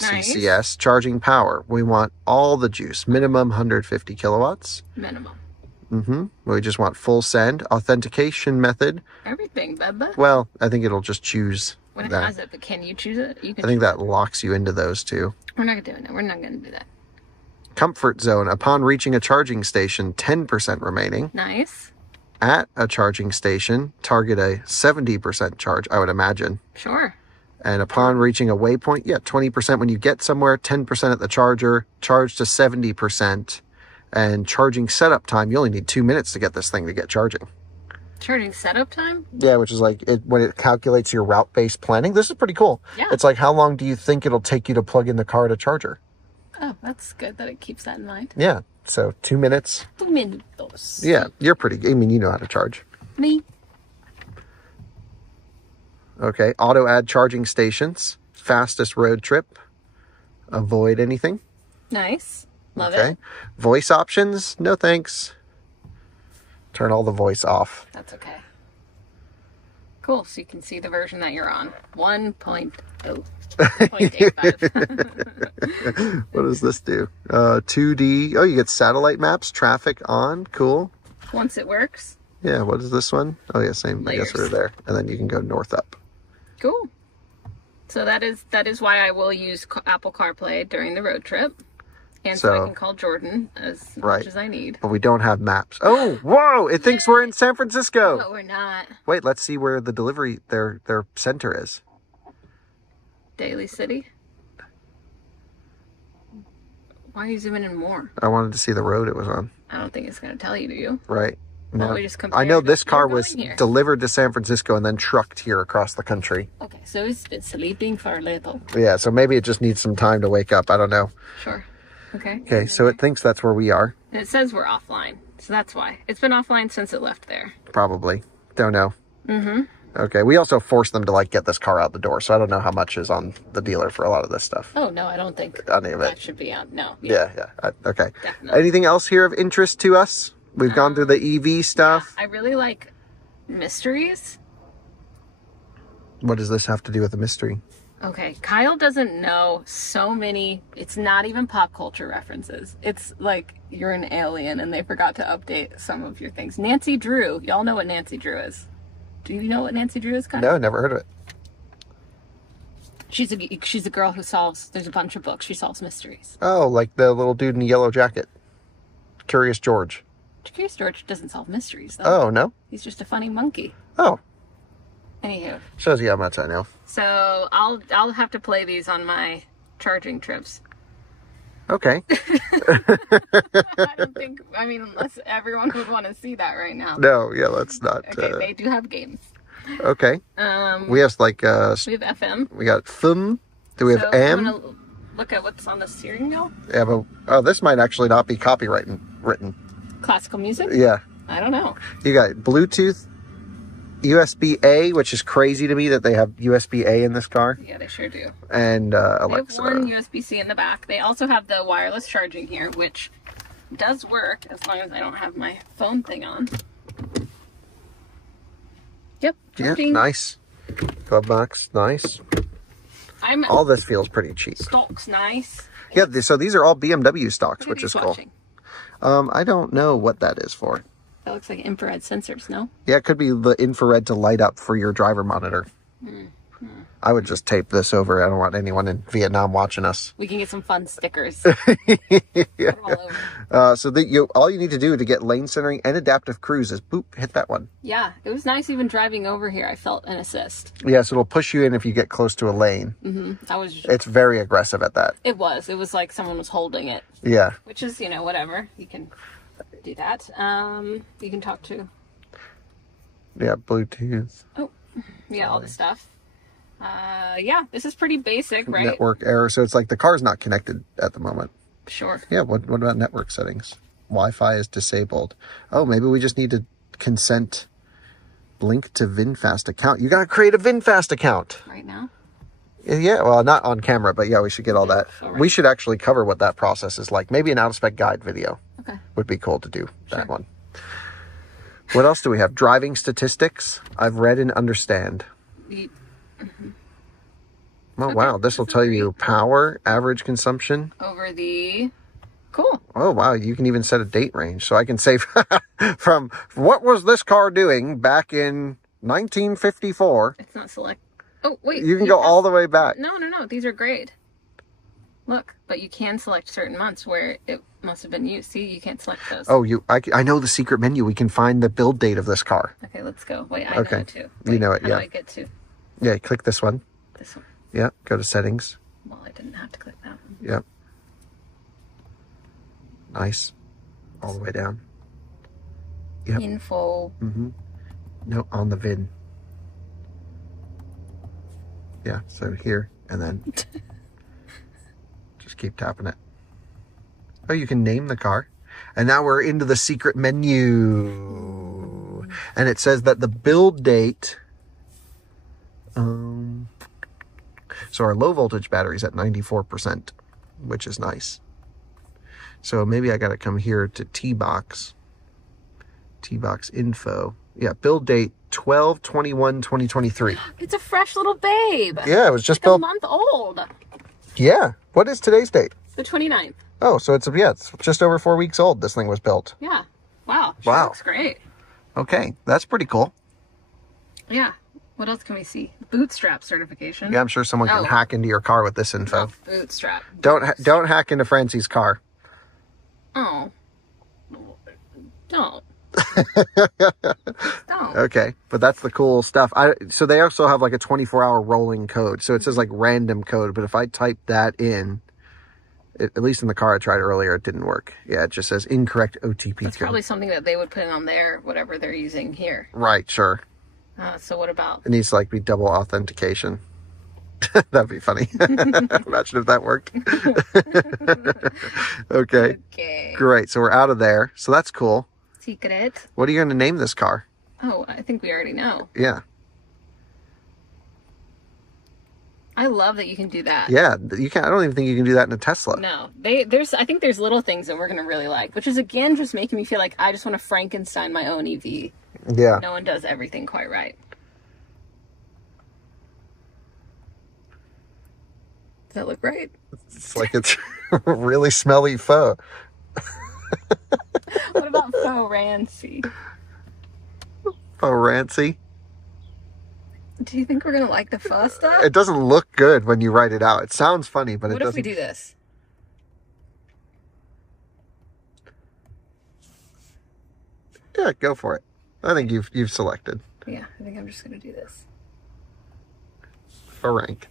Nice. CCS, charging power. We want all the juice. Minimum 150 kilowatts. Minimum. We just want full send. Authentication method. Everything, Bubba. Well, I think it'll just choose When it that. has it, but can you choose it? You can. I think that locks you into those two. We're not doing it. We're not going to do that. Comfort zone. Upon reaching a charging station, 10% remaining. Nice. At a charging station, target a 70% charge, I would imagine. Sure. And upon reaching a waypoint, 20% when you get somewhere, 10% at the charger, charge to 70%. And charging setup time, you only need 2 minutes to get this thing to get charging. Charging setup time? Yeah, which is like when it calculates your route-based planning. This is pretty cool. Yeah. It's like, how long do you think it'll take you to plug in the car to charger? Oh, that's good that it keeps that in mind. Yeah, so 2 minutes. 2 minutos. Yeah, you're pretty, I mean, you know how to charge. Me. Okay, auto add charging stations, fastest road trip, avoid anything. Nice. Love Okay, it. voice options, no thanks. Turn all the voice off. That's okay. Cool, so you can see the version that you're on. 1.0. 0.85. What does this do? 2D, oh, you get satellite maps, traffic on, cool. Once it works. Yeah, what is this one? Oh yeah, same, I guess Layers. we're there. And then you can go north up. Cool. So that is why I will use Apple CarPlay during the road trip. And so I can call Jordan as much as I need. But we don't have maps. Oh, whoa! It thinks we're in San Francisco. But we're not. Wait, let's see where the delivery, their center is. Daly City? Why are you zooming in more? I wanted to see the road it was on. I don't think it's going to tell you, do you? Right. No. Well, we just I know compared this car you're was going here. delivered to San Francisco and then trucked here across the country. Okay, so it's been sleeping for a little. Yeah, so maybe it just needs some time to wake up. I don't know. Sure. Okay. Okay, so it thinks that's where we are. And it says we're offline, so that's why. It's been offline since it left there. Probably. Don't know. Okay. We also forced them to like get this car out the door, so I don't know how much is on the dealer for a lot of this stuff. Oh no, I don't think any of it. that should be on. No. Yeah. Okay. Definitely. Anything else here of interest to us? We've gone through the EV stuff. Yeah, I really like mysteries. What does this have to do with the mystery? Okay, Kyle doesn't know so many, it's not even pop culture references. It's like you're an alien and they forgot to update some of your things. Nancy Drew, y'all know what Nancy Drew is. Do you know what Nancy Drew is, Kyle? No, never heard of it. She's a girl who solves, there's a bunch of books, she solves mysteries. Oh, like the little dude in the yellow jacket. Curious George. Curious George doesn't solve mysteries, though. Oh, no? He's just a funny monkey. Oh. Anywho. Shows you how much I know. So I'll have to play these on my charging trips. Okay. I don't think, I mean, unless everyone would want to see that right now. No, yeah, let's not. Okay, they do have games. Okay. We have like we have FM. We got FM. Do we have AM? I'm gonna look at what's on the steering wheel. Yeah, but this might actually not be copyright written. Classical music? Yeah. I don't know. You got Bluetooth, USB-A, which is crazy to me that they have USB-A in this car. Yeah, they sure do. And Alexa. They have one USB-C in the back. They also have the wireless charging here, which does work as long as I don't have my phone thing on. Yep. Charging. Yeah, nice. Glove box, nice. All this feels pretty cheap. Stock's nice. Yeah, so these are all BMW stocks, which is cool. Watching. I don't know what that is for. That looks like infrared sensors, no? Yeah, it could be the infrared to light up for your driver monitor. I would just tape this over. I don't want anyone in Vietnam watching us. We can get some fun stickers. Yeah. So all you need to do to get lane centering and adaptive cruise is boop, hit that one. Yeah, it was nice even driving over here. I felt an assist. Yeah, so it'll push you in if you get close to a lane. It's very aggressive at that. It was like someone was holding it. Yeah. Which is, whatever. You can do that. You can talk to. Yeah, Bluetooth. Oh, yeah, all this stuff. Yeah, this is pretty basic, right? Network error. So it's like the car's not connected at the moment. Sure. Yeah, what about network settings? Wi-Fi is disabled. Oh, maybe we just need to consent link to VinFast account. You got to create a VinFast account. Right now? Yeah, well, not on camera, but yeah, we should get all that. Right. We should actually cover what that process is like. Maybe an out-of-spec guide video. Okay. Would be cool to do that one. What else do we have? Driving statistics. I've read and understand. Oh, okay. Wow. This will tell you power, average consumption. Over the... Cool. Oh, wow. You can even set a date range. So I can say from what was this car doing back in 1954. It's not select. Oh, wait. You can go all the way back. No. These are great. Look, but you can select certain months where it must have been used. See, you can't select those. Oh, I know the secret menu. We can find the build date of this car. Okay, let's go. Wait, I know it too. Wait, you know it, yeah. How do I get to? Yeah, click this one. This one. Yeah, go to settings. Well, I didn't have to click that one. Yep. Nice. All the way down. Yep. Info. No, on the VIN. Yeah, so here, and then just keep tapping it. Oh, you can name the car. And now we're into the secret menu. And it says that the build date... So our low voltage battery's at 94%, which is nice. So maybe I got to come here to T-Box info. Yeah, build date 12/21/2023. It's a fresh little babe. Yeah, it was just like a month old. Yeah. What is today's date? The 29th. Oh, so it's just over 4 weeks old. This thing was built. Yeah. Wow. She looks great. Okay, that's pretty cool. Yeah. What else can we see? Bootstrap certification. Yeah, I'm sure someone can hack into your car with this info. Oh, bootstrap. Don't hack into Francie's car. Oh. Don't. Don't. Okay, but that's the cool stuff. So they also have like a 24-hour rolling code. So it says like random code, but if I type that in, at least in the car I tried earlier, it didn't work. Yeah, it just says incorrect OTP That's code. probably something that they would put in on their, whatever they're using here. Right, sure. So what about? It needs to like be double authentication. That'd be funny. Imagine if that worked. Okay. Great. So we're out of there. So that's cool. Secret. What are you going to name this car? Oh, I think we already know. Yeah. I love that you can do that. Yeah, you can. I don't even think you can do that in a Tesla. No, I think there's little things that we're gonna really like, which is again just making me feel like I just want to Frankenstein my own EV. Yeah. No one does everything quite right. Does that look right? It's like it's really smelly pho. What about faux Rancy? Pho rancy. Do you think we're gonna like the faux stuff? It doesn't look good when you write it out. It sounds funny, but it doesn't. What if we do this? Yeah, go for it. I think you've selected. Yeah, I think I'm just gonna do this. For rank.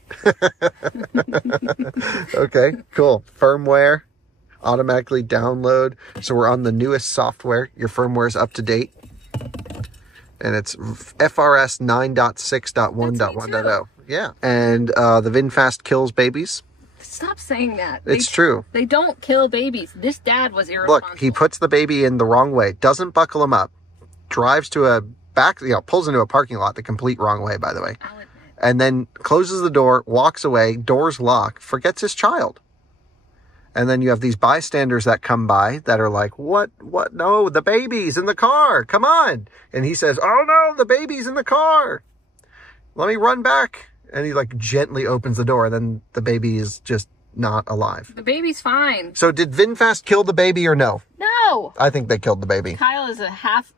Okay, cool. Firmware, automatically download. So we're on the newest software. Your firmware is up to date. And it's FRS 9.6.1.1.0. Yeah. And the VinFast kills babies. Stop saying that. It's true. They don't kill babies. This dad was irresponsible. Look, he puts the baby in the wrong way, doesn't buckle him up, drives to a back, pulls into a parking lot the complete wrong way, by the way. I'll admit. And then closes the door, walks away, doors lock, forgets his child. And then you have these bystanders that come by that are like, what? No, the baby's in the car. Come on. And he says, oh no, the baby's in the car. Let me run back. And he like gently opens the door, and then the baby is just not alive. The baby's fine. So did VinFast kill the baby or no? No. I think they killed the baby. Kyle is a half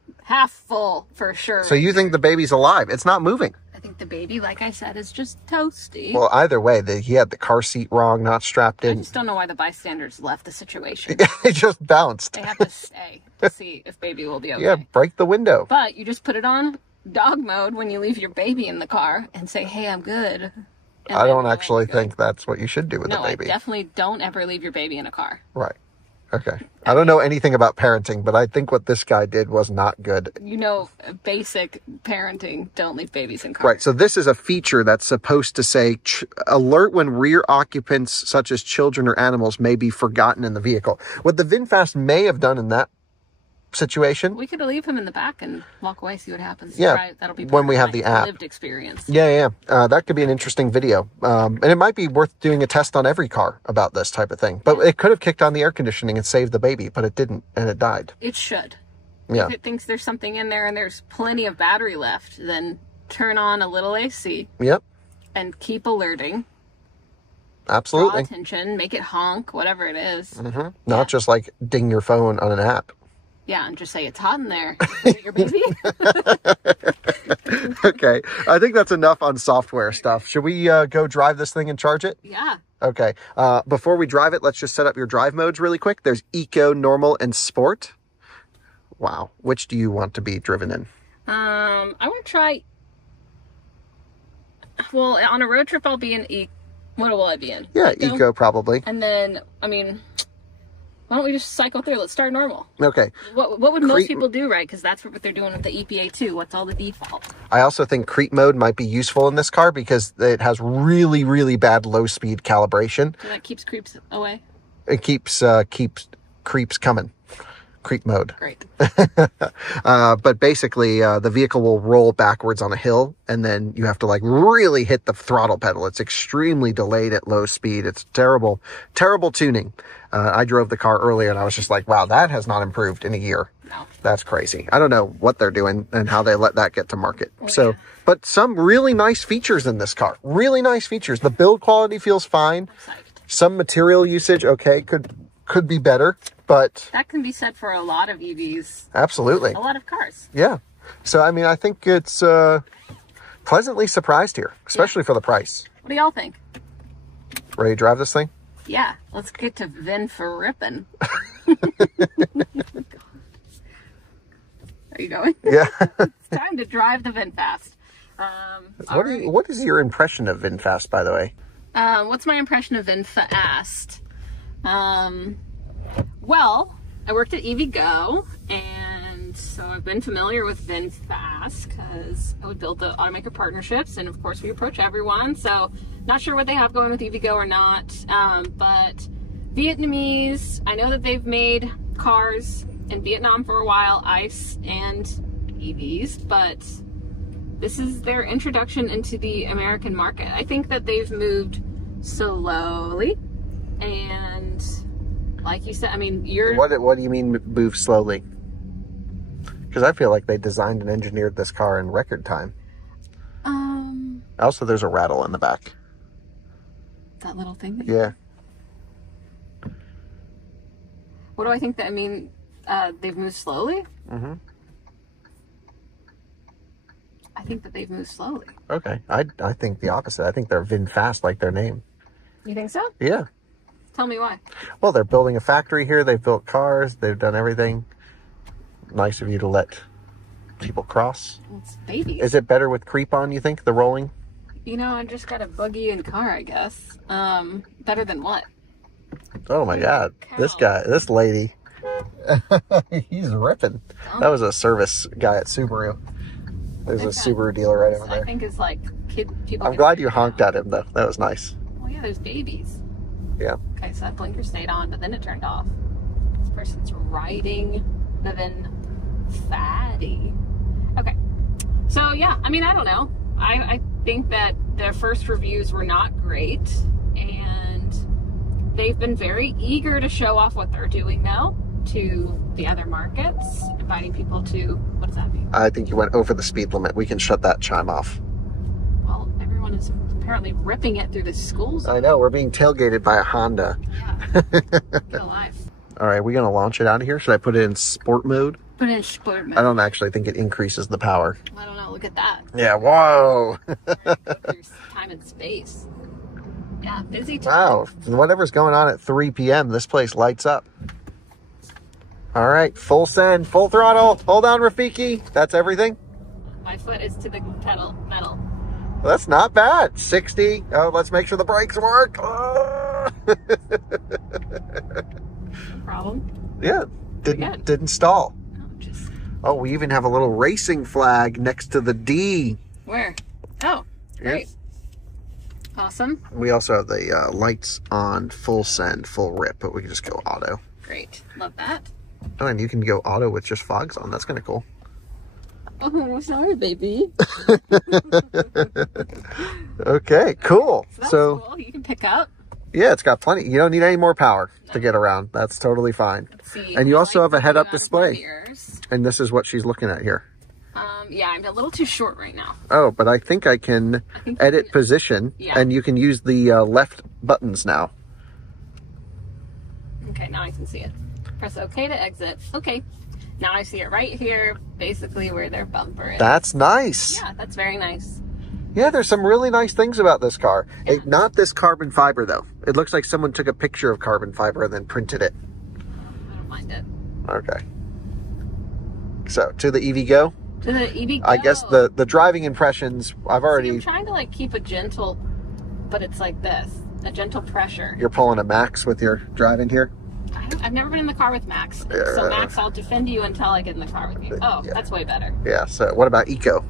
full for sure. So you think the baby's alive? It's not moving. I think the baby, like I said, is just toasty. Well, either way, he had the car seat wrong, not strapped I in. just don't know why the bystanders left the situation. It just bounced. They have to stay to see if baby will be okay. Yeah, break the window. But you just put it on dog mode when you leave your baby in the car and say, hey, I'm good. And I don't actually think that's what you should do with the No, I baby. definitely don't ever leave your baby in a car. Right. Okay. I don't know anything about parenting, but I think what this guy did was not good. You know, basic parenting, don't leave babies in cars. Right. So this is a feature that's supposed to say, alert when rear occupants such as children or animals may be forgotten in the vehicle. What the VinFast may have done in that situation. We could leave him in the back and walk away, see what happens. Yeah. Right? That'll be when we have the app. Lived experience. Yeah. That could be an interesting video. And it might be worth doing a test on every car about this type of thing. But it could have kicked on the air conditioning and saved the baby, but it didn't, and it died. It should. Yeah. If it thinks there's something in there and there's plenty of battery left, then turn on a little AC. Yep. And keep alerting. Absolutely. Draw attention, make it honk, whatever it is. Mm-hmm. Not just like ding your phone on an app. Yeah, and just say, it's hot in there. Is it your baby? Okay. I think that's enough on software stuff. Should we go drive this thing and charge it? Yeah. Okay. Before we drive it, let's just set up your drive modes really quick. There's Eco, Normal, and Sport. Wow. Which do you want to be driven in? I want to try... Well, on a road trip, I'll be in What will I be in? Yeah, Eco probably. And then, I mean... Why don't we just cycle through? Let's start normal. Okay. What would most people do, right? Because that's what they're doing with the EPA too. What's all the default? I also think creep mode might be useful in this car because it has really, really bad low speed calibration. So that keeps creeps away? It keeps creeps coming. Creep mode. Great. But basically, the vehicle will roll backwards on a hill, and then you have to like really hit the throttle pedal. It's extremely delayed at low speed. It's terrible, terrible tuning. I drove the car earlier, and I was just like, wow, that has not improved in a year. No. That's crazy. I don't know what they're doing and how they let that get to market. Oh, so, yeah. But some really nice features in this car. Really nice features. The build quality feels fine. I'm psyched. Some material usage, okay, could be better, but... That can be said for a lot of EVs. Absolutely. A lot of cars. Yeah. So, I mean, I think it's pleasantly surprised here, especially for the price. What do y'all think? Ready to drive this thing? Yeah, let's get to Vin for ripping. Are you going? Yeah. It's time to drive the VinFast. What is your impression of VinFast, by the way? What's my impression of VinFast? Well, I worked at EVgo, and so I've been familiar with VinFast because I would build the automaker partnerships, and of course we approach everyone. So not sure what they have going with EVgo or not, but Vietnamese, I know that they've made cars in Vietnam for a while, ICE and EVs, but this is their introduction into the American market. I think that they've moved slowly, and like you said, I mean, What do you mean move slowly? Because I feel like they designed and engineered this car in record time. Also, there's a rattle in the back. That little thing? Yeah. What do I think that, I mean, they've moved slowly? Mm-hmm. I think that they've moved slowly. Okay. I think the opposite. I think they're VinFast like their name. You think so? Yeah. Tell me why. Well, they're building a factory here. They've built cars. They've done everything. Nice of you to let people cross. It's babies. Is it better with creep on, you think, the rolling? You know, I just got a buggy and car, I guess. Better than what? Oh my God. Cow. This lady. He's ripping. That was a service guy at Subaru. There's a Subaru dealer right over there. I think it's like people. I'm glad you honked at him though. That was nice. Well, yeah, there's babies. Yeah. Okay, so that blinker stayed on, but then it turned off. This person's riding the VinFast. Okay. So yeah, I mean, I don't know. I think that their first reviews were not great, and they've been very eager to show off what they're doing now to the other markets, inviting people to, what does that mean? I think you went over the speed limit. We can shut that chime off. Well, everyone is apparently ripping it through the schools. I know, we're being tailgated by a Honda. Yeah. Get alive. All right, we're going to launch it out of here. Should I put it in sport mode? Put it in sport mode. I don't actually think it increases the power. I don't know, look at that. Yeah, whoa. There's time and space. Yeah, busy time. Wow, whatever's going on at 3 p.m., this place lights up. All right, full send, full throttle. Hold on, Rafiki. That's everything? My foot is to the metal. Well, that's not bad. 60. Oh, let's make sure the brakes work. Oh. No problem. Yeah, didn't stall. No, just... Oh, we even have a little racing flag next to the D. Where? Oh, great. Yes. Awesome. We also have the lights on full send, full rip, but we can just go auto. Great. Love that. Oh, and you can go auto with just fogs on. That's kind of cool. Oh, sorry, baby. Okay, cool. So that's cool. You can pick up. Yeah, it's got plenty. You don't need any more power to get around. That's totally fine. Let's see. And you also have a head-up display. Mirrors. And this is what she's looking at here. Yeah, I'm a little too short right now. Oh, but I think I can edit position, and you can use the left buttons now. Okay, now I can see it. Press OK to exit. Okay. Now I see it right here, basically where their bumper is. That's nice. Yeah, that's very nice. Yeah, there's some really nice things about this car. Yeah. Not this carbon fiber, though. It looks like someone took a picture of carbon fiber and then printed it. I don't mind it. Okay. So, to the EVgo? To the EVgo. I guess the driving impressions, I've already... See, I'm trying to like keep a gentle, but it's like this. A gentle pressure. You're pulling a max with your driving here? I've never been in the car with Max. So Max, I'll defend you until I get in the car with you. Oh, yeah. That's way better. Yeah, so what about Eco?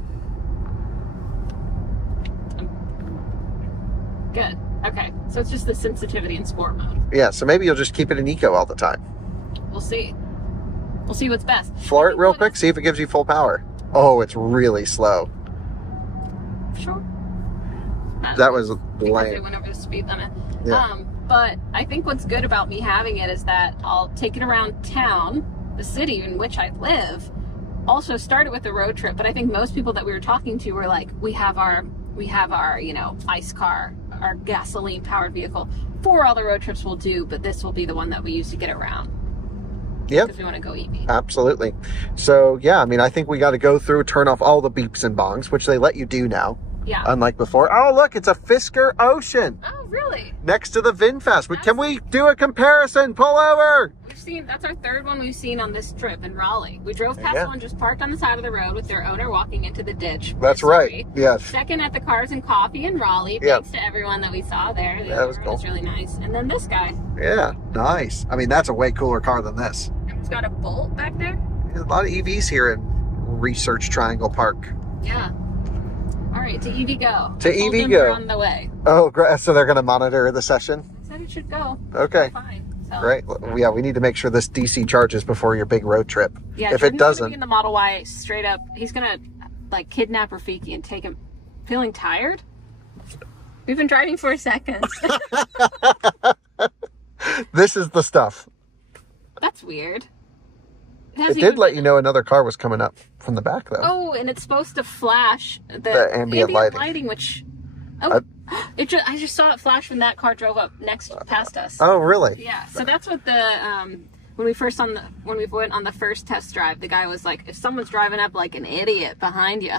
Good. Okay, so it's just the sensitivity in sport mode. Yeah, so maybe you'll just keep it in Eco all the time. We'll see. We'll see what's best. Floor it real quick, see if it gives you full power. Oh, it's really slow. Sure. That was lame. It went over the speed limit. Yeah. But I think what's good about me having it is that I'll take it around town, the city in which I live. Also started with a road trip, but I think most people that we were talking to were like, we have our, you know, ICE car, our gasoline powered vehicle for all the road trips we'll do, but this will be the one that we use to get around. Yep. Because we want to go EV. Absolutely. So yeah, I mean, I think we got to go through, turn off all the beeps and bongs, which they let you do now. Yeah. Unlike before. Oh, look, it's a Fisker Ocean. Oh, really? Next to the VinFast. Can we do a comparison? Pull over. We've seen, that's our third one we've seen on this trip in Raleigh. We drove past one just parked on the side of the road with their owner walking into the ditch. That's right. Yes. Second at the Cars and Coffee in Raleigh. Thanks to everyone that we saw there. That was cool. It was really nice. And then this guy. Yeah, nice. I mean, that's a way cooler car than this. It's got a Bolt back there. There's a lot of EVs here in Research Triangle Park. Yeah. All right, to EVgo. To EVgo. On the way. Oh, great. So they're going to monitor the session? I said it should go. Okay. Fine. So. Great. Yeah, we need to make sure this DC charges before your big road trip. Yeah, if it doesn't. In the Model Y straight up, he's going to like kidnap Rafiki and take him. Feeling tired? We've been driving 4 seconds. This is the stuff. That's weird. It did let you know another car was coming up from the back, though. Oh, and it's supposed to flash the ambient lighting, which I just saw it flash when that car drove up past us. Oh, really? Yeah. So that's what the when we went on the first test drive, the guy was like, if someone's driving up like an idiot behind you,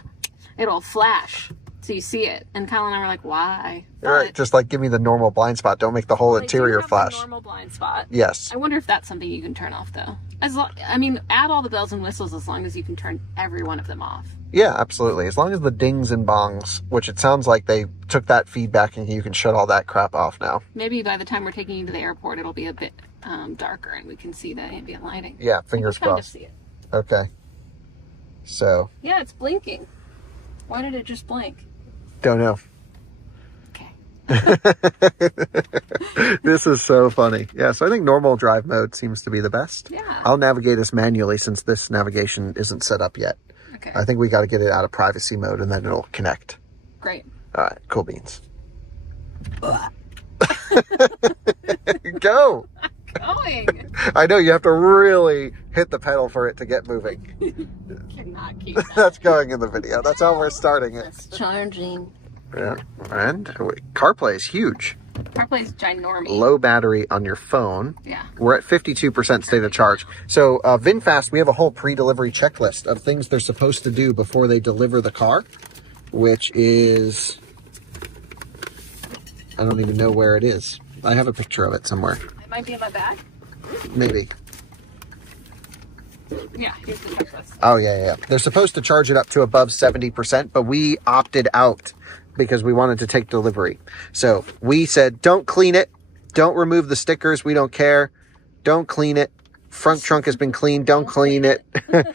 it'll flash so you see it. And Kyle and I were like, why? Right. Just like give me the normal blind spot. Don't make the whole interior flash. Normal blind spot. Yes. I wonder if that's something you can turn off though. Add all the bells and whistles as long as you can turn every one of them off. Yeah, absolutely. As long as the dings and bongs, which it sounds like they took that feedback and you can shut all that crap off now. Maybe by the time we're taking you to the airport, it'll be a bit darker and we can see the ambient lighting. Yeah, fingers crossed. Kind of see it. Okay. So. Yeah, it's blinking. Why did it just blink? Don't know. Okay. This is so funny. Yeah, so I think normal drive mode seems to be the best. Yeah. I'll navigate us manually since this navigation isn't set up yet. Okay. I think we got to get it out of privacy mode and then it'll connect. Great. All right, cool beans. Go. I'm going. I know you have to really hit the pedal for it to get moving. Cannot keep that. That's going in the video. That's how we're starting it. It's charging. Yeah, and CarPlay is huge. CarPlay is ginormous. Low battery on your phone. Yeah. We're at 52% state of charge. So VinFast, we have a whole pre-delivery checklist of things they're supposed to do before they deliver the car, which is, I don't even know where it is. I have a picture of it somewhere. It might be in my bag. Maybe. Yeah, here's the checklist. Oh, yeah. They're supposed to charge it up to above 70%, but we opted out because we wanted to take delivery. So we said, don't clean it. Don't remove the stickers. We don't care. Don't clean it. Front trunk has been cleaned. Don't clean it.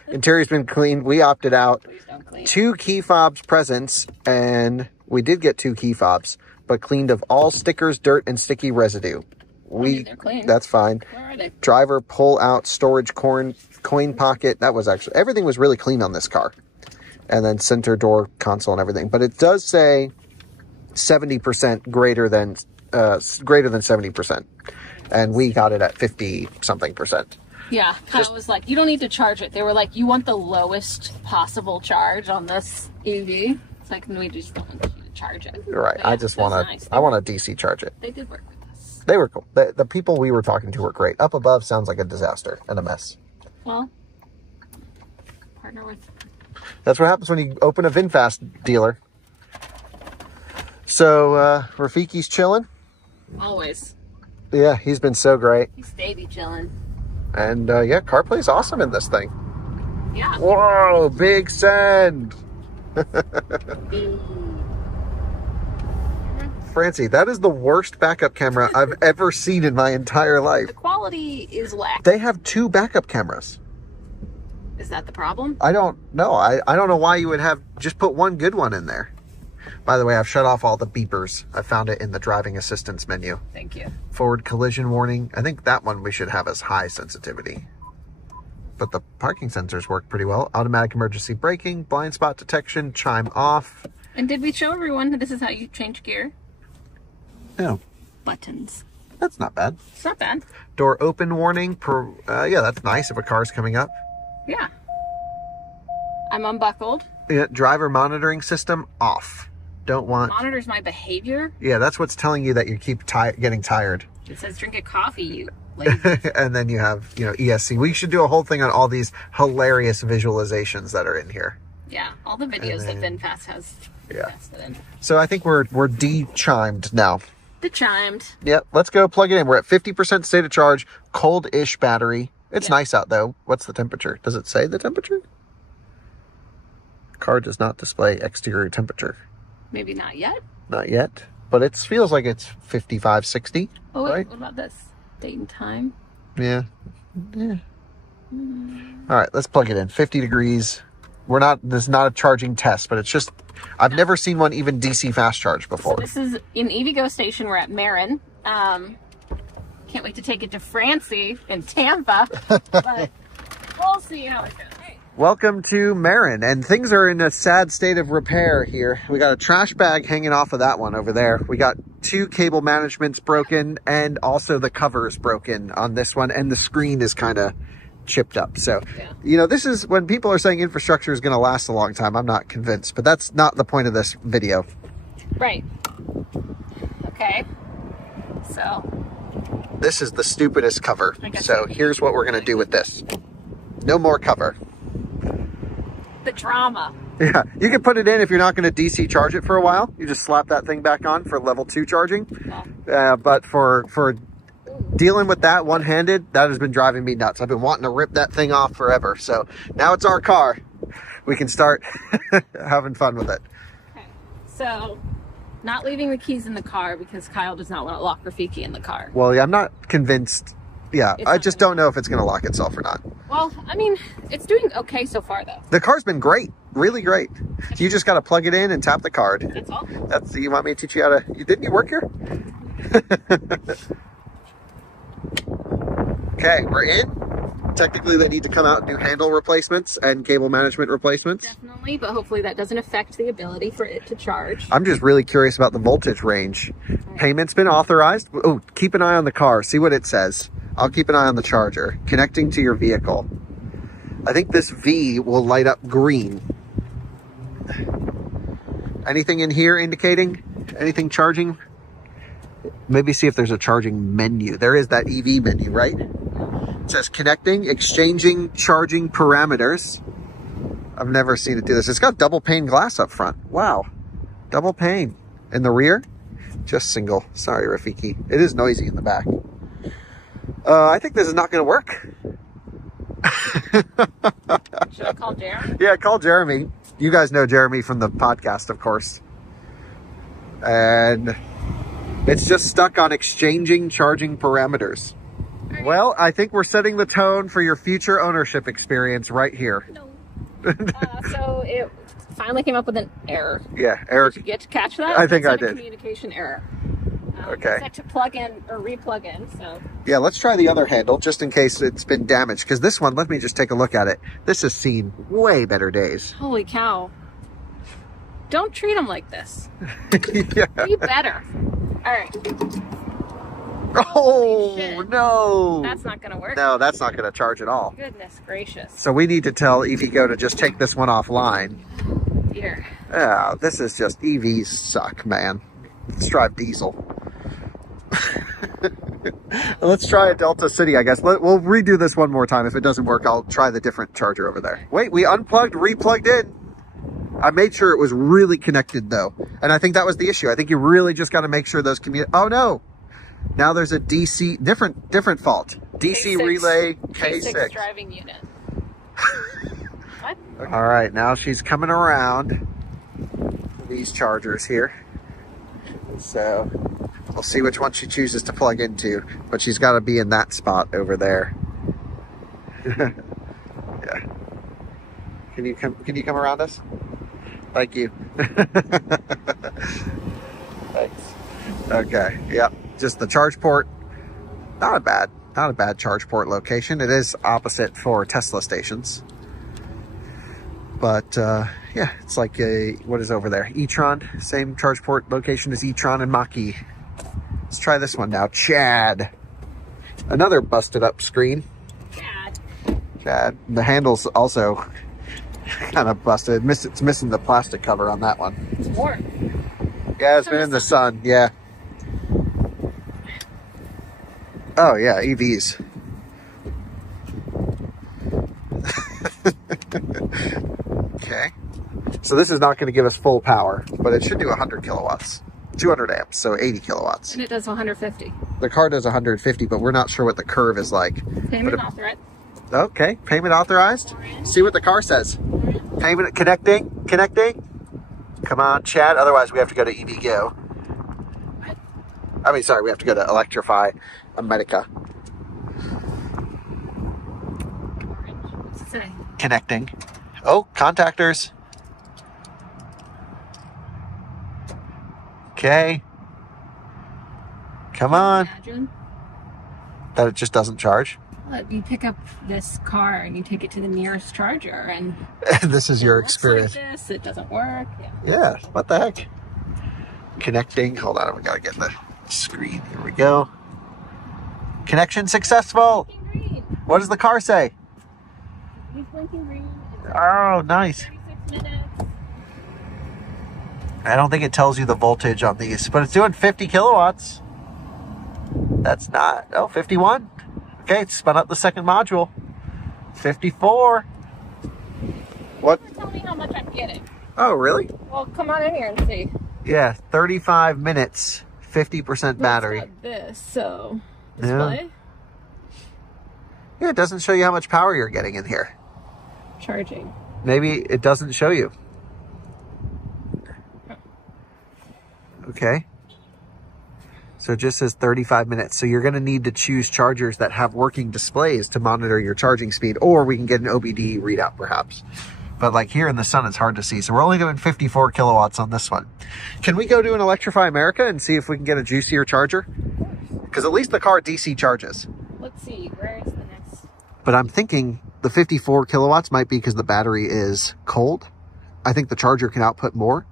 Interior's been cleaned. We opted out. Please don't clean. 2 key fobs presents, and we did get 2 key fobs, but cleaned of all stickers, dirt, and sticky residue. They're clean. That's fine. Where are they? Driver pull out storage coin pocket. That was actually, everything was really clean on this car. And then center door console and everything. But it does say 70% greater than 70%. And we got it at 50 something percent. Yeah, Kyle was like, you don't need to charge it. They were like, you want the lowest possible charge on this EV? It's like, no, we just don't want you to charge it. Right. Yeah, I just want to, nice. I want to DC charge it. They did work with us. They were cool. The people we were talking to were great. Up above sounds like a disaster and a mess. Well, partner with. That's what happens when you open a VinFast dealer. So, Rafiki's chilling. Always. Yeah, he's been so great. He's baby chilling. And, yeah, CarPlay's awesome in this thing. Yeah. Whoa, big send. Francie, that is the worst backup camera I've ever seen in my entire life. The quality is whack. They have 2 backup cameras. Is that the problem? I don't know. I don't know why you would have just put one good one in there. By the way, I've shut off all the beepers. I found it in the driving assistance menu. Thank you. Forward collision warning. I think that one we should have as high sensitivity. But the parking sensors work pretty well. Automatic emergency braking, blind spot detection, chime off. And did we show everyone that this is how you change gear? No. Buttons. That's not bad. It's not bad. Door open warning. Yeah, that's nice if a car's coming up. Yeah. I'm unbuckled. Yeah, driver monitoring system off. Don't want... Monitors my behavior? Yeah, that's what's telling you that you keep getting tired. It says drink a coffee, you lady. And then you have, ESC. We should do a whole thing on all these hilarious visualizations that are in here. Yeah, all the videos that VinFast has invested in. So I think we're de-chimed now. De-chimed. Yep, let's go plug it in. We're at 50% state of charge, cold-ish battery. It's nice out, though. What's the temperature? Does it say the temperature? Car does not display exterior temperature. Maybe not yet. Not yet. But it feels like it's 55, 60. Oh, wait. Right? What about this? Date and time? Yeah. All right, let's plug it in. 50 degrees. This is not a charging test, but it's just, I've never seen one even DC fast charge before. So this is in EVgo station. We're at Marin. Can't wait to take it to Francie in Tampa, but we'll see how it goes. Hey. Welcome to Marin, and things are in a sad state of repair here. We got a trash bag hanging off of that one over there. We got 2 cable managements broken, and also the cover is broken on this one, and the screen is kind of chipped up. So, you know, this is when people are saying infrastructure is going to last a long time. I'm not convinced, but that's not the point of this video. Right. Okay. So. This is the stupidest cover. So here's what we're going to do with this. No more cover. The drama. Yeah, you can put it in if you're not going to DC charge it for a while. You just slap that thing back on for level 2 charging. But for dealing with that one-handed, that has been driving me nuts. I've been wanting to rip that thing off forever. So now it's our car. We can start having fun with it. Okay. So, not leaving the keys in the car because Kyle does not want to lock Rafiki in the car. Well, yeah, I'm not convinced. Yeah, I just don't know if it's going to lock itself or not. Well, I mean, it's doing okay so far, though. The car's been great. Really great. You just got to plug it in and tap the card. That's all? You want me to teach you how to... Didn't you work here? Okay, we're in. Technically, they need to come out and do handle replacements and cable management replacements. Definitely, but hopefully that doesn't affect the ability for it to charge. I'm just really curious about the voltage range. Right. Payment's been authorized. Oh, keep an eye on the car. See what it says. I'll keep an eye on the charger. Connecting to your vehicle. I think this V will light up green. Anything in here indicating? Anything charging? Maybe see if there's a charging menu. There is that EV menu, right? It says connecting, exchanging, charging parameters. I've never seen it do this. It's got double pane glass up front. Wow. Double pane. In the rear? Just single. Sorry, Rafiki. It is noisy in the back. I think this is not going to work. Should I call Jeremy? Yeah, call Jeremy. You guys know Jeremy from the podcast, of course. And it's just stuck on exchanging charging parameters. Right. Well, I think we're setting the tone for your future ownership experience right here. No. So it finally came up with an error. Yeah, error. Did you get to catch that? I think I did. Communication error. Okay. Set to plug in or re-plug in, so. Yeah, let's try the other handle just in case it's been damaged. Because this one, let me just take a look at it. This has seen way better days. Holy cow. Don't treat them like this. Yeah. Be better. All right. Oh, no. That's not going to work. No, that's not going to charge at all. Goodness gracious. So we need to tell EVgo to just take this one offline. Dear. Yeah, this is just, EVs suck, man. Let's drive diesel. Let's try a Delta City, I guess. We'll redo this one more time. If it doesn't work, I'll try the different charger over there. Wait, we unplugged, replugged in. I made sure it was really connected, though. And I think that was the issue. I think you really just got to make sure those Oh, no. Now there's a DC, different fault. DC K6, relay K6 driving unit. What? All right, now she's coming around these chargers here. So we'll see which one she chooses to plug into, but she's got to be in that spot over there. Yeah. Can you come around us? Thank you. Thanks. Okay. Yep. Just the charge port. Not a bad charge port location. It is opposite for Tesla stations. But yeah, it's like what is over there? e-tron, same charge port location as e-tron and Mach-E. Let's try this one now. Chad. Another busted up screen. Chad. The handle's also kind of busted. It's missing the plastic cover on that one. It's warm. Yeah, it's been in the sun. Yeah. Oh yeah, EVs. Okay. So this is not going to give us full power, but it should do 100 kilowatts. 200 amps, so 80 kilowatts. And it does 150. The car does 150, but we're not sure what the curve is like. Payment authorized. Okay, payment authorized. See what the car says. Payment connecting. Come on, Chad. Otherwise, we have to go to EVgo. I mean, sorry, we have to go to Electrify America. What's it say? Connecting. Oh, contactors. Okay. Come on. Imagine. That it just doesn't charge. that you pick up this car and you take it to the nearest charger, and this is your experience. Like this, it doesn't work. Yeah, what the heck? Connecting. Hold on, we gotta get the screen. Here we go. Connection successful. Green. What does the car say? He's blinking green. Oh, nice. 36 minutes. I don't think it tells you the voltage on these, but it's doing 50 kilowatts. That's not, 51. Okay, it's spun up the second module. 54. What? Tell me how much I'm getting. Oh, really? Well, come on in here and see. Yeah, 35 minutes, 50% battery. It's got this, so display. Yeah, it doesn't show you how much power you're getting in here. Charging. Maybe it doesn't show you. Okay. So it just says 35 minutes. So you're going to need to choose chargers that have working displays to monitor your charging speed, or we can get an OBD readout perhaps. But like here in the sun, it's hard to see. So we're only doing 54 kilowatts on this one. Can we go to an Electrify America and see if we can get a juicier charger? Because at least the car DC charges. Let's see, where is the next? But I'm thinking the 54 kilowatts might be because the battery is cold. I think the charger can output more,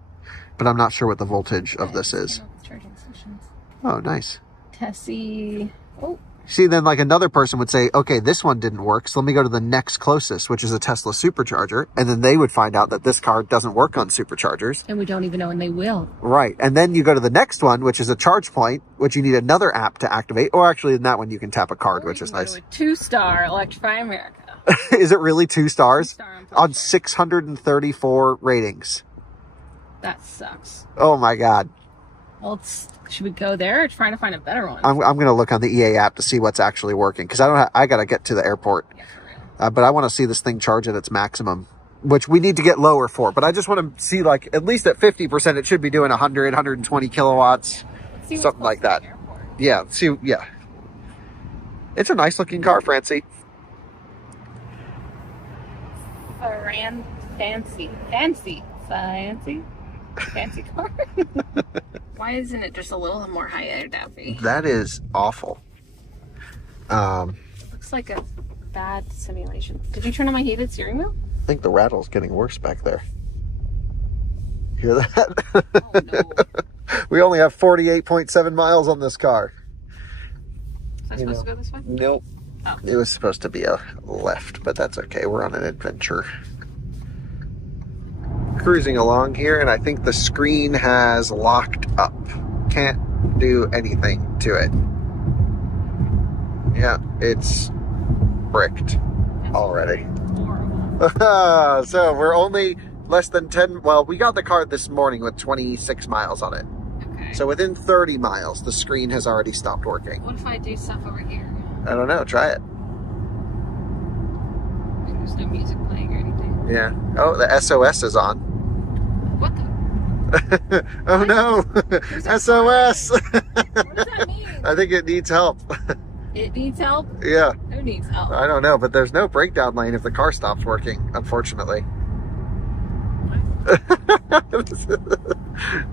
but I'm not sure what the voltage of this is. Charging stations. Oh, nice. Tessie. Oh. See, then like another person would say, okay, this one didn't work, so let me go to the next closest, which is a Tesla supercharger. And then they would find out that this car doesn't work on superchargers. And we don't even know when they will. Right. And then you go to the next one, which is a charge point, which you need another app to activate. Or actually in that one, you can tap a card, which is nice. A 2-star Electrify America. Is it really 2 stars? 2-star on 634 ratings. That sucks. Oh my God. Well, should we go there or trying to find a better one? I'm going to look on the EA app to see what's actually working, because I got to get to the airport. Yeah, for real. But I want to see this thing charge at its maximum, which we need to get lower for. But I just want to see, like, at least at 50%, it should be doing 100, 120 kilowatts, something like that. Yeah, see, yeah. It's a nice looking car, Francie. Fancy car. Why isn't it just a little more high-end, Daffy? That is awful. Looks like a bad simulation. Did you turn on my heated steering wheel? I think the rattle's getting worse back there. Hear that? Oh, no. We only have 48.7 miles on this car. Was I supposed to go this way? Nope. Oh. It was supposed to be a left, but that's okay. We're on an adventure. Cruising along here, and I think the screen has locked up. Can't do anything to it. Yeah, it's bricked already. Horrible. So we're only less than 10. Well, we got the car this morning with 26 miles on it. Okay. So within 30 miles, the screen has already stopped working. What if I do stuff over here? I don't know. Try it. There's no music playing or anything. Yeah. Oh, the SOS is on. What the? Oh no! SOS! What does that mean? I think it needs help. It needs help? Yeah. Who needs help? I don't know, but there's no breakdown lane if the car stops working, unfortunately.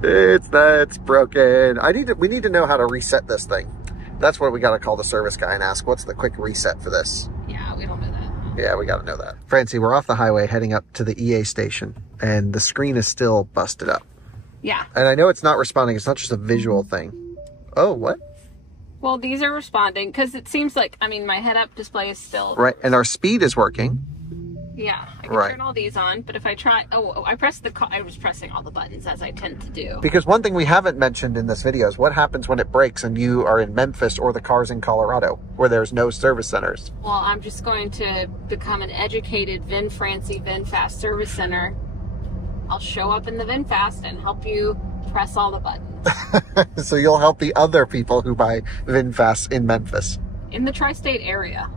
It's broken. We need to know how to reset this thing. That's what we got to call the service guy and ask, what's the quick reset for this? Yeah, we don't know that. Yeah, we got to know that. Francie, we're off the highway heading up to the EA station, and the screen is still busted up. Yeah. And I know it's not responding. It's not just a visual thing. Oh, what? Well, these are responding because it seems like, I mean, my head-up display is still... Right, and our speed is working. Yeah, I can turn all these on, but if I try... Oh, I was pressing all the buttons, as I tend to do. Because one thing we haven't mentioned in this video is what happens when it breaks and you are in Memphis or the car's in Colorado, where there's no service centers. Well, I'm just going to become an educated Francie VinFast service center. I'll show up in the VinFast and help you press all the buttons. So you'll help the other people who buy VinFast in Memphis. In the tri-state area.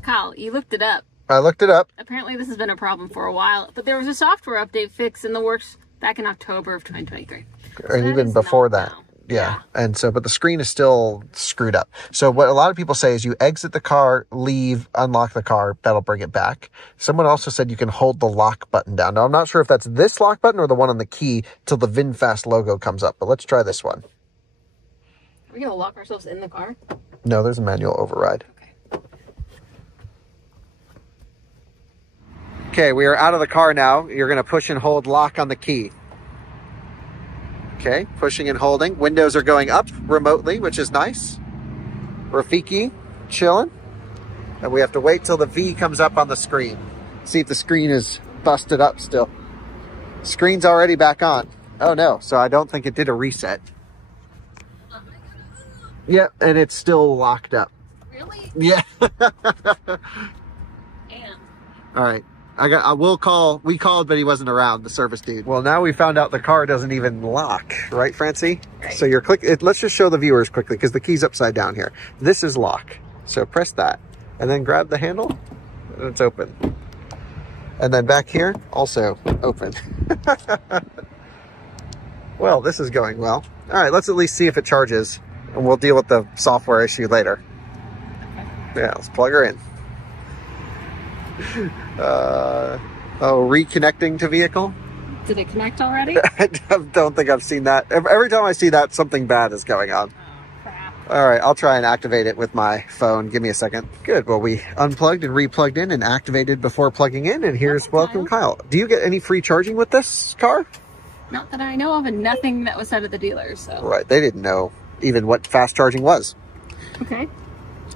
Kyle, you looked it up. I looked it up. Apparently this has been a problem for a while, but there was a software update fix in the works back in October of 2023. And even before that. Yeah. And so, but the screen is still screwed up. So what a lot of people say is you exit the car, leave, unlock the car, that'll bring it back. Someone also said you can hold the lock button down. Now, I'm not sure if that's this lock button or the one on the key till the VinFast logo comes up, but let's try this one. Are we going to lock ourselves in the car? No, there's a manual override. Okay. Okay, we are out of the car now. You're gonna push and hold lock on the key. Okay, pushing and holding. Windows are going up remotely, which is nice. Rafiki chilling. And we have to wait till the V comes up on the screen. See if the screen is busted up still. Screen's already back on. Oh no, so I don't think it did a reset. Yeah, and it's still locked up. Really? Yeah. Damn. All right. We called, but he wasn't around, the service dude. Well, now we found out the car doesn't even lock, right, Francie? Right. So you're let's just show the viewers quickly because the key's upside down here. This is lock. So press that and then grab the handle and it's open. And then back here, also open. Well, this is going well. All right, let's at least see if it charges and we'll deal with the software issue later. Okay. Yeah, let's plug her in. Reconnecting to vehicle. Did it connect already? I don't think I've seen that. Every time I see that, something bad is going on. Oh, crap. All right, I'll try and activate it with my phone. Give me a second. Good. Well, we unplugged and replugged in and activated before plugging in. And here's welcome, Kyle. Do you get any free charging with this car? Not that I know of, and nothing that was said at the dealer. So. Right. They didn't know even what fast charging was. Okay.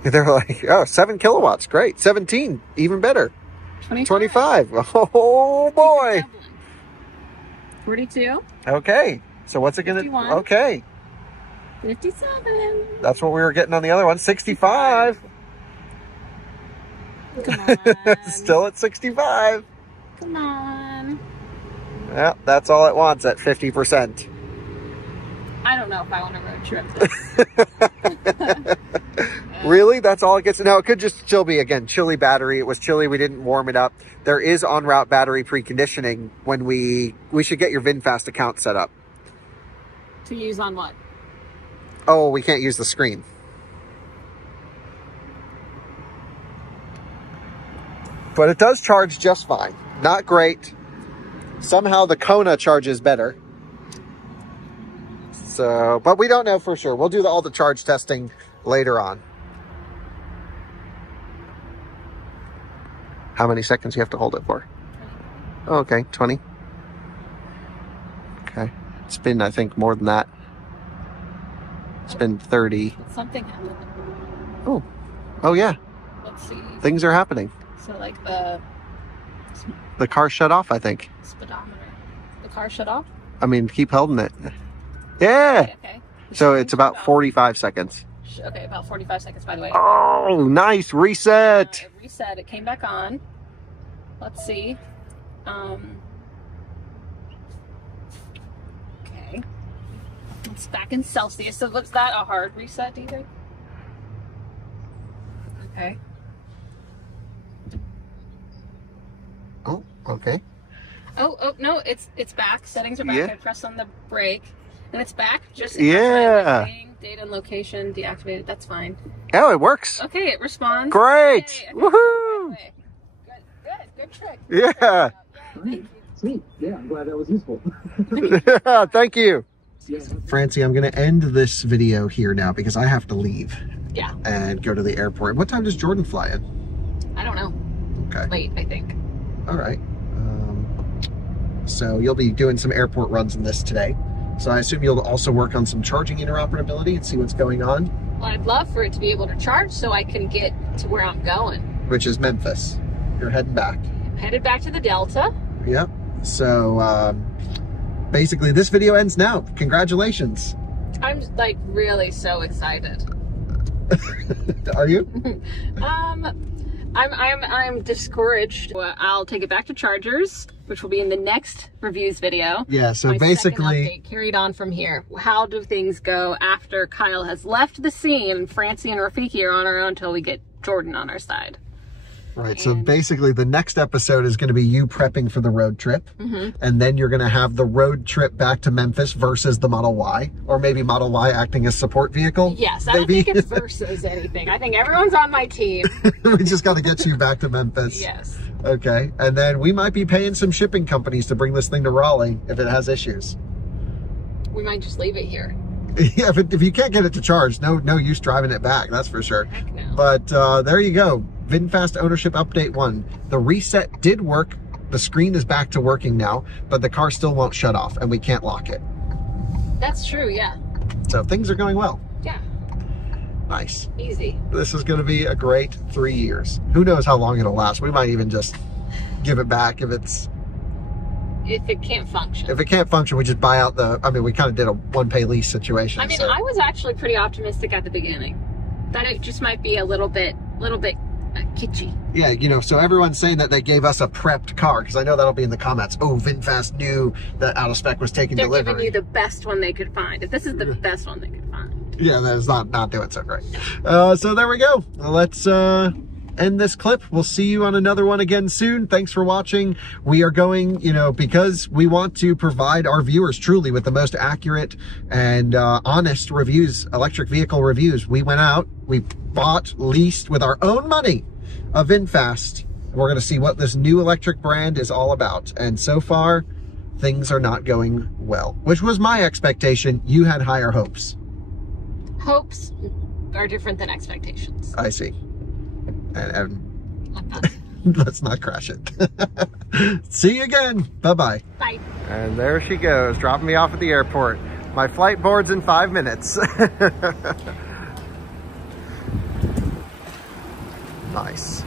They're like, oh, 7 kilowatts. Great. 17. Even better. 25. Oh, boy. 42. Okay. So what's it going to... 51. Okay. 57. That's what we were getting on the other one. 65. Come on. Still at 65. Come on. Yeah, that's all it wants at 50%. I don't know if I want to road trip this. Really? That's all it gets? No, it could just still be, again, chilly battery. It was chilly. We didn't warm it up. There is on-route battery preconditioning when we should get your VinFast account set up. To use on what? Oh, we can't use the screen. But it does charge just fine. Not great. Somehow the Kona charges better. So, but we don't know for sure. We'll do all the charge testing later on. How many seconds you have to hold it for? 20. Oh, okay, 20. Okay. It's been, I think, more than that. It's been 30. Something happened. Oh. Oh, yeah. Let's see. Things are happening. So, like the car shut off, I think. Speedometer. The car shut off? I mean, keep holding it. Yeah. Okay. So it's about 45 seconds. Okay, about 45 seconds, by the way. Oh, nice. Reset. It reset. It came back on. Let's see. Okay. It's back in Celsius. So was that a hard reset, do you think? Okay. Oh, okay. Oh, no, it's back. Settings are back. Yeah. I press on the brake. And it's back. Just yeah. Date and location deactivated. That's fine. Oh, it works. Okay, it responds. Great. Okay, Woohoo. Good trick. Yeah. Sweet. Yeah, I'm glad that was useful. Yeah, thank you. Francie, I'm going to end this video here now because I have to leave. Yeah. And go to the airport. What time does Jordan fly in? I don't know. Okay. Late, I think. All right. So you'll be doing some airport runs in this today. So I assume you'll also work on some charging interoperability and see what's going on. Well, I'd love for it to be able to charge so I can get to where I'm going. Which is Memphis. You're heading back. I'm headed back to the Delta. Yep. So basically this video ends now. Congratulations. I'm like really so excited. Are you? I'm discouraged. I'll take it back to Chargers, which will be in the next reviews video. Yeah, so My basically second update carried on from here. How do things go after Kyle has left the scene and Francie and Rafiki are on our own until we get Jordan on our side? Right, so basically the next episode is going to be you prepping for the road trip. And then you're going to have the road trip back to Memphis versus the Model Y. Or maybe Model Y acting as support vehicle. Yes, I don't think it's versus anything. I think everyone's on my team. We just got to get you back to Memphis. Yes. Okay, and then we might be paying some shipping companies to bring this thing to Raleigh if it has issues. We might just leave it here. Yeah, if you can't get it to charge, no use driving it back, that's for sure. Heck no. But there you go. VinFast Ownership Update 1. The reset did work The screen is back to working now, but the car still won't shut off and we can't lock it. That's true, yeah. So things are going well. Yeah. Nice. Easy. This is going to be a great 3 years. Who knows how long it'll last. We might even just give it back if it can't function. If it can't function, we just buy out we kind of did a one-pay lease situation. I mean, so. I was actually pretty optimistic at the beginning that it just might be a little bit kitschy. Yeah, you know, so everyone's saying that they gave us a prepped car, because I know that'll be in the comments. Oh, VinFast knew that out of spec was taking delivery. They're giving you the best one they could find. If this is the best one they could find. Yeah, that is not doing so great. So there we go. Let's end this clip. We'll see you on another one again soon. Thanks for watching. We are going, you know, because we want to provide our viewers truly with the most accurate and honest reviews, electric vehicle reviews. We went out, we bought, leased with our own money a VinFast. We're going to see what this new electric brand is all about. And so far, things are not going well, which was my expectation. You had higher hopes. Hopes are different than expectations. I see. And let's not crash it. See you again. Bye-bye. Bye. And there she goes, dropping me off at the airport. My flight board's in 5 minutes. Nice.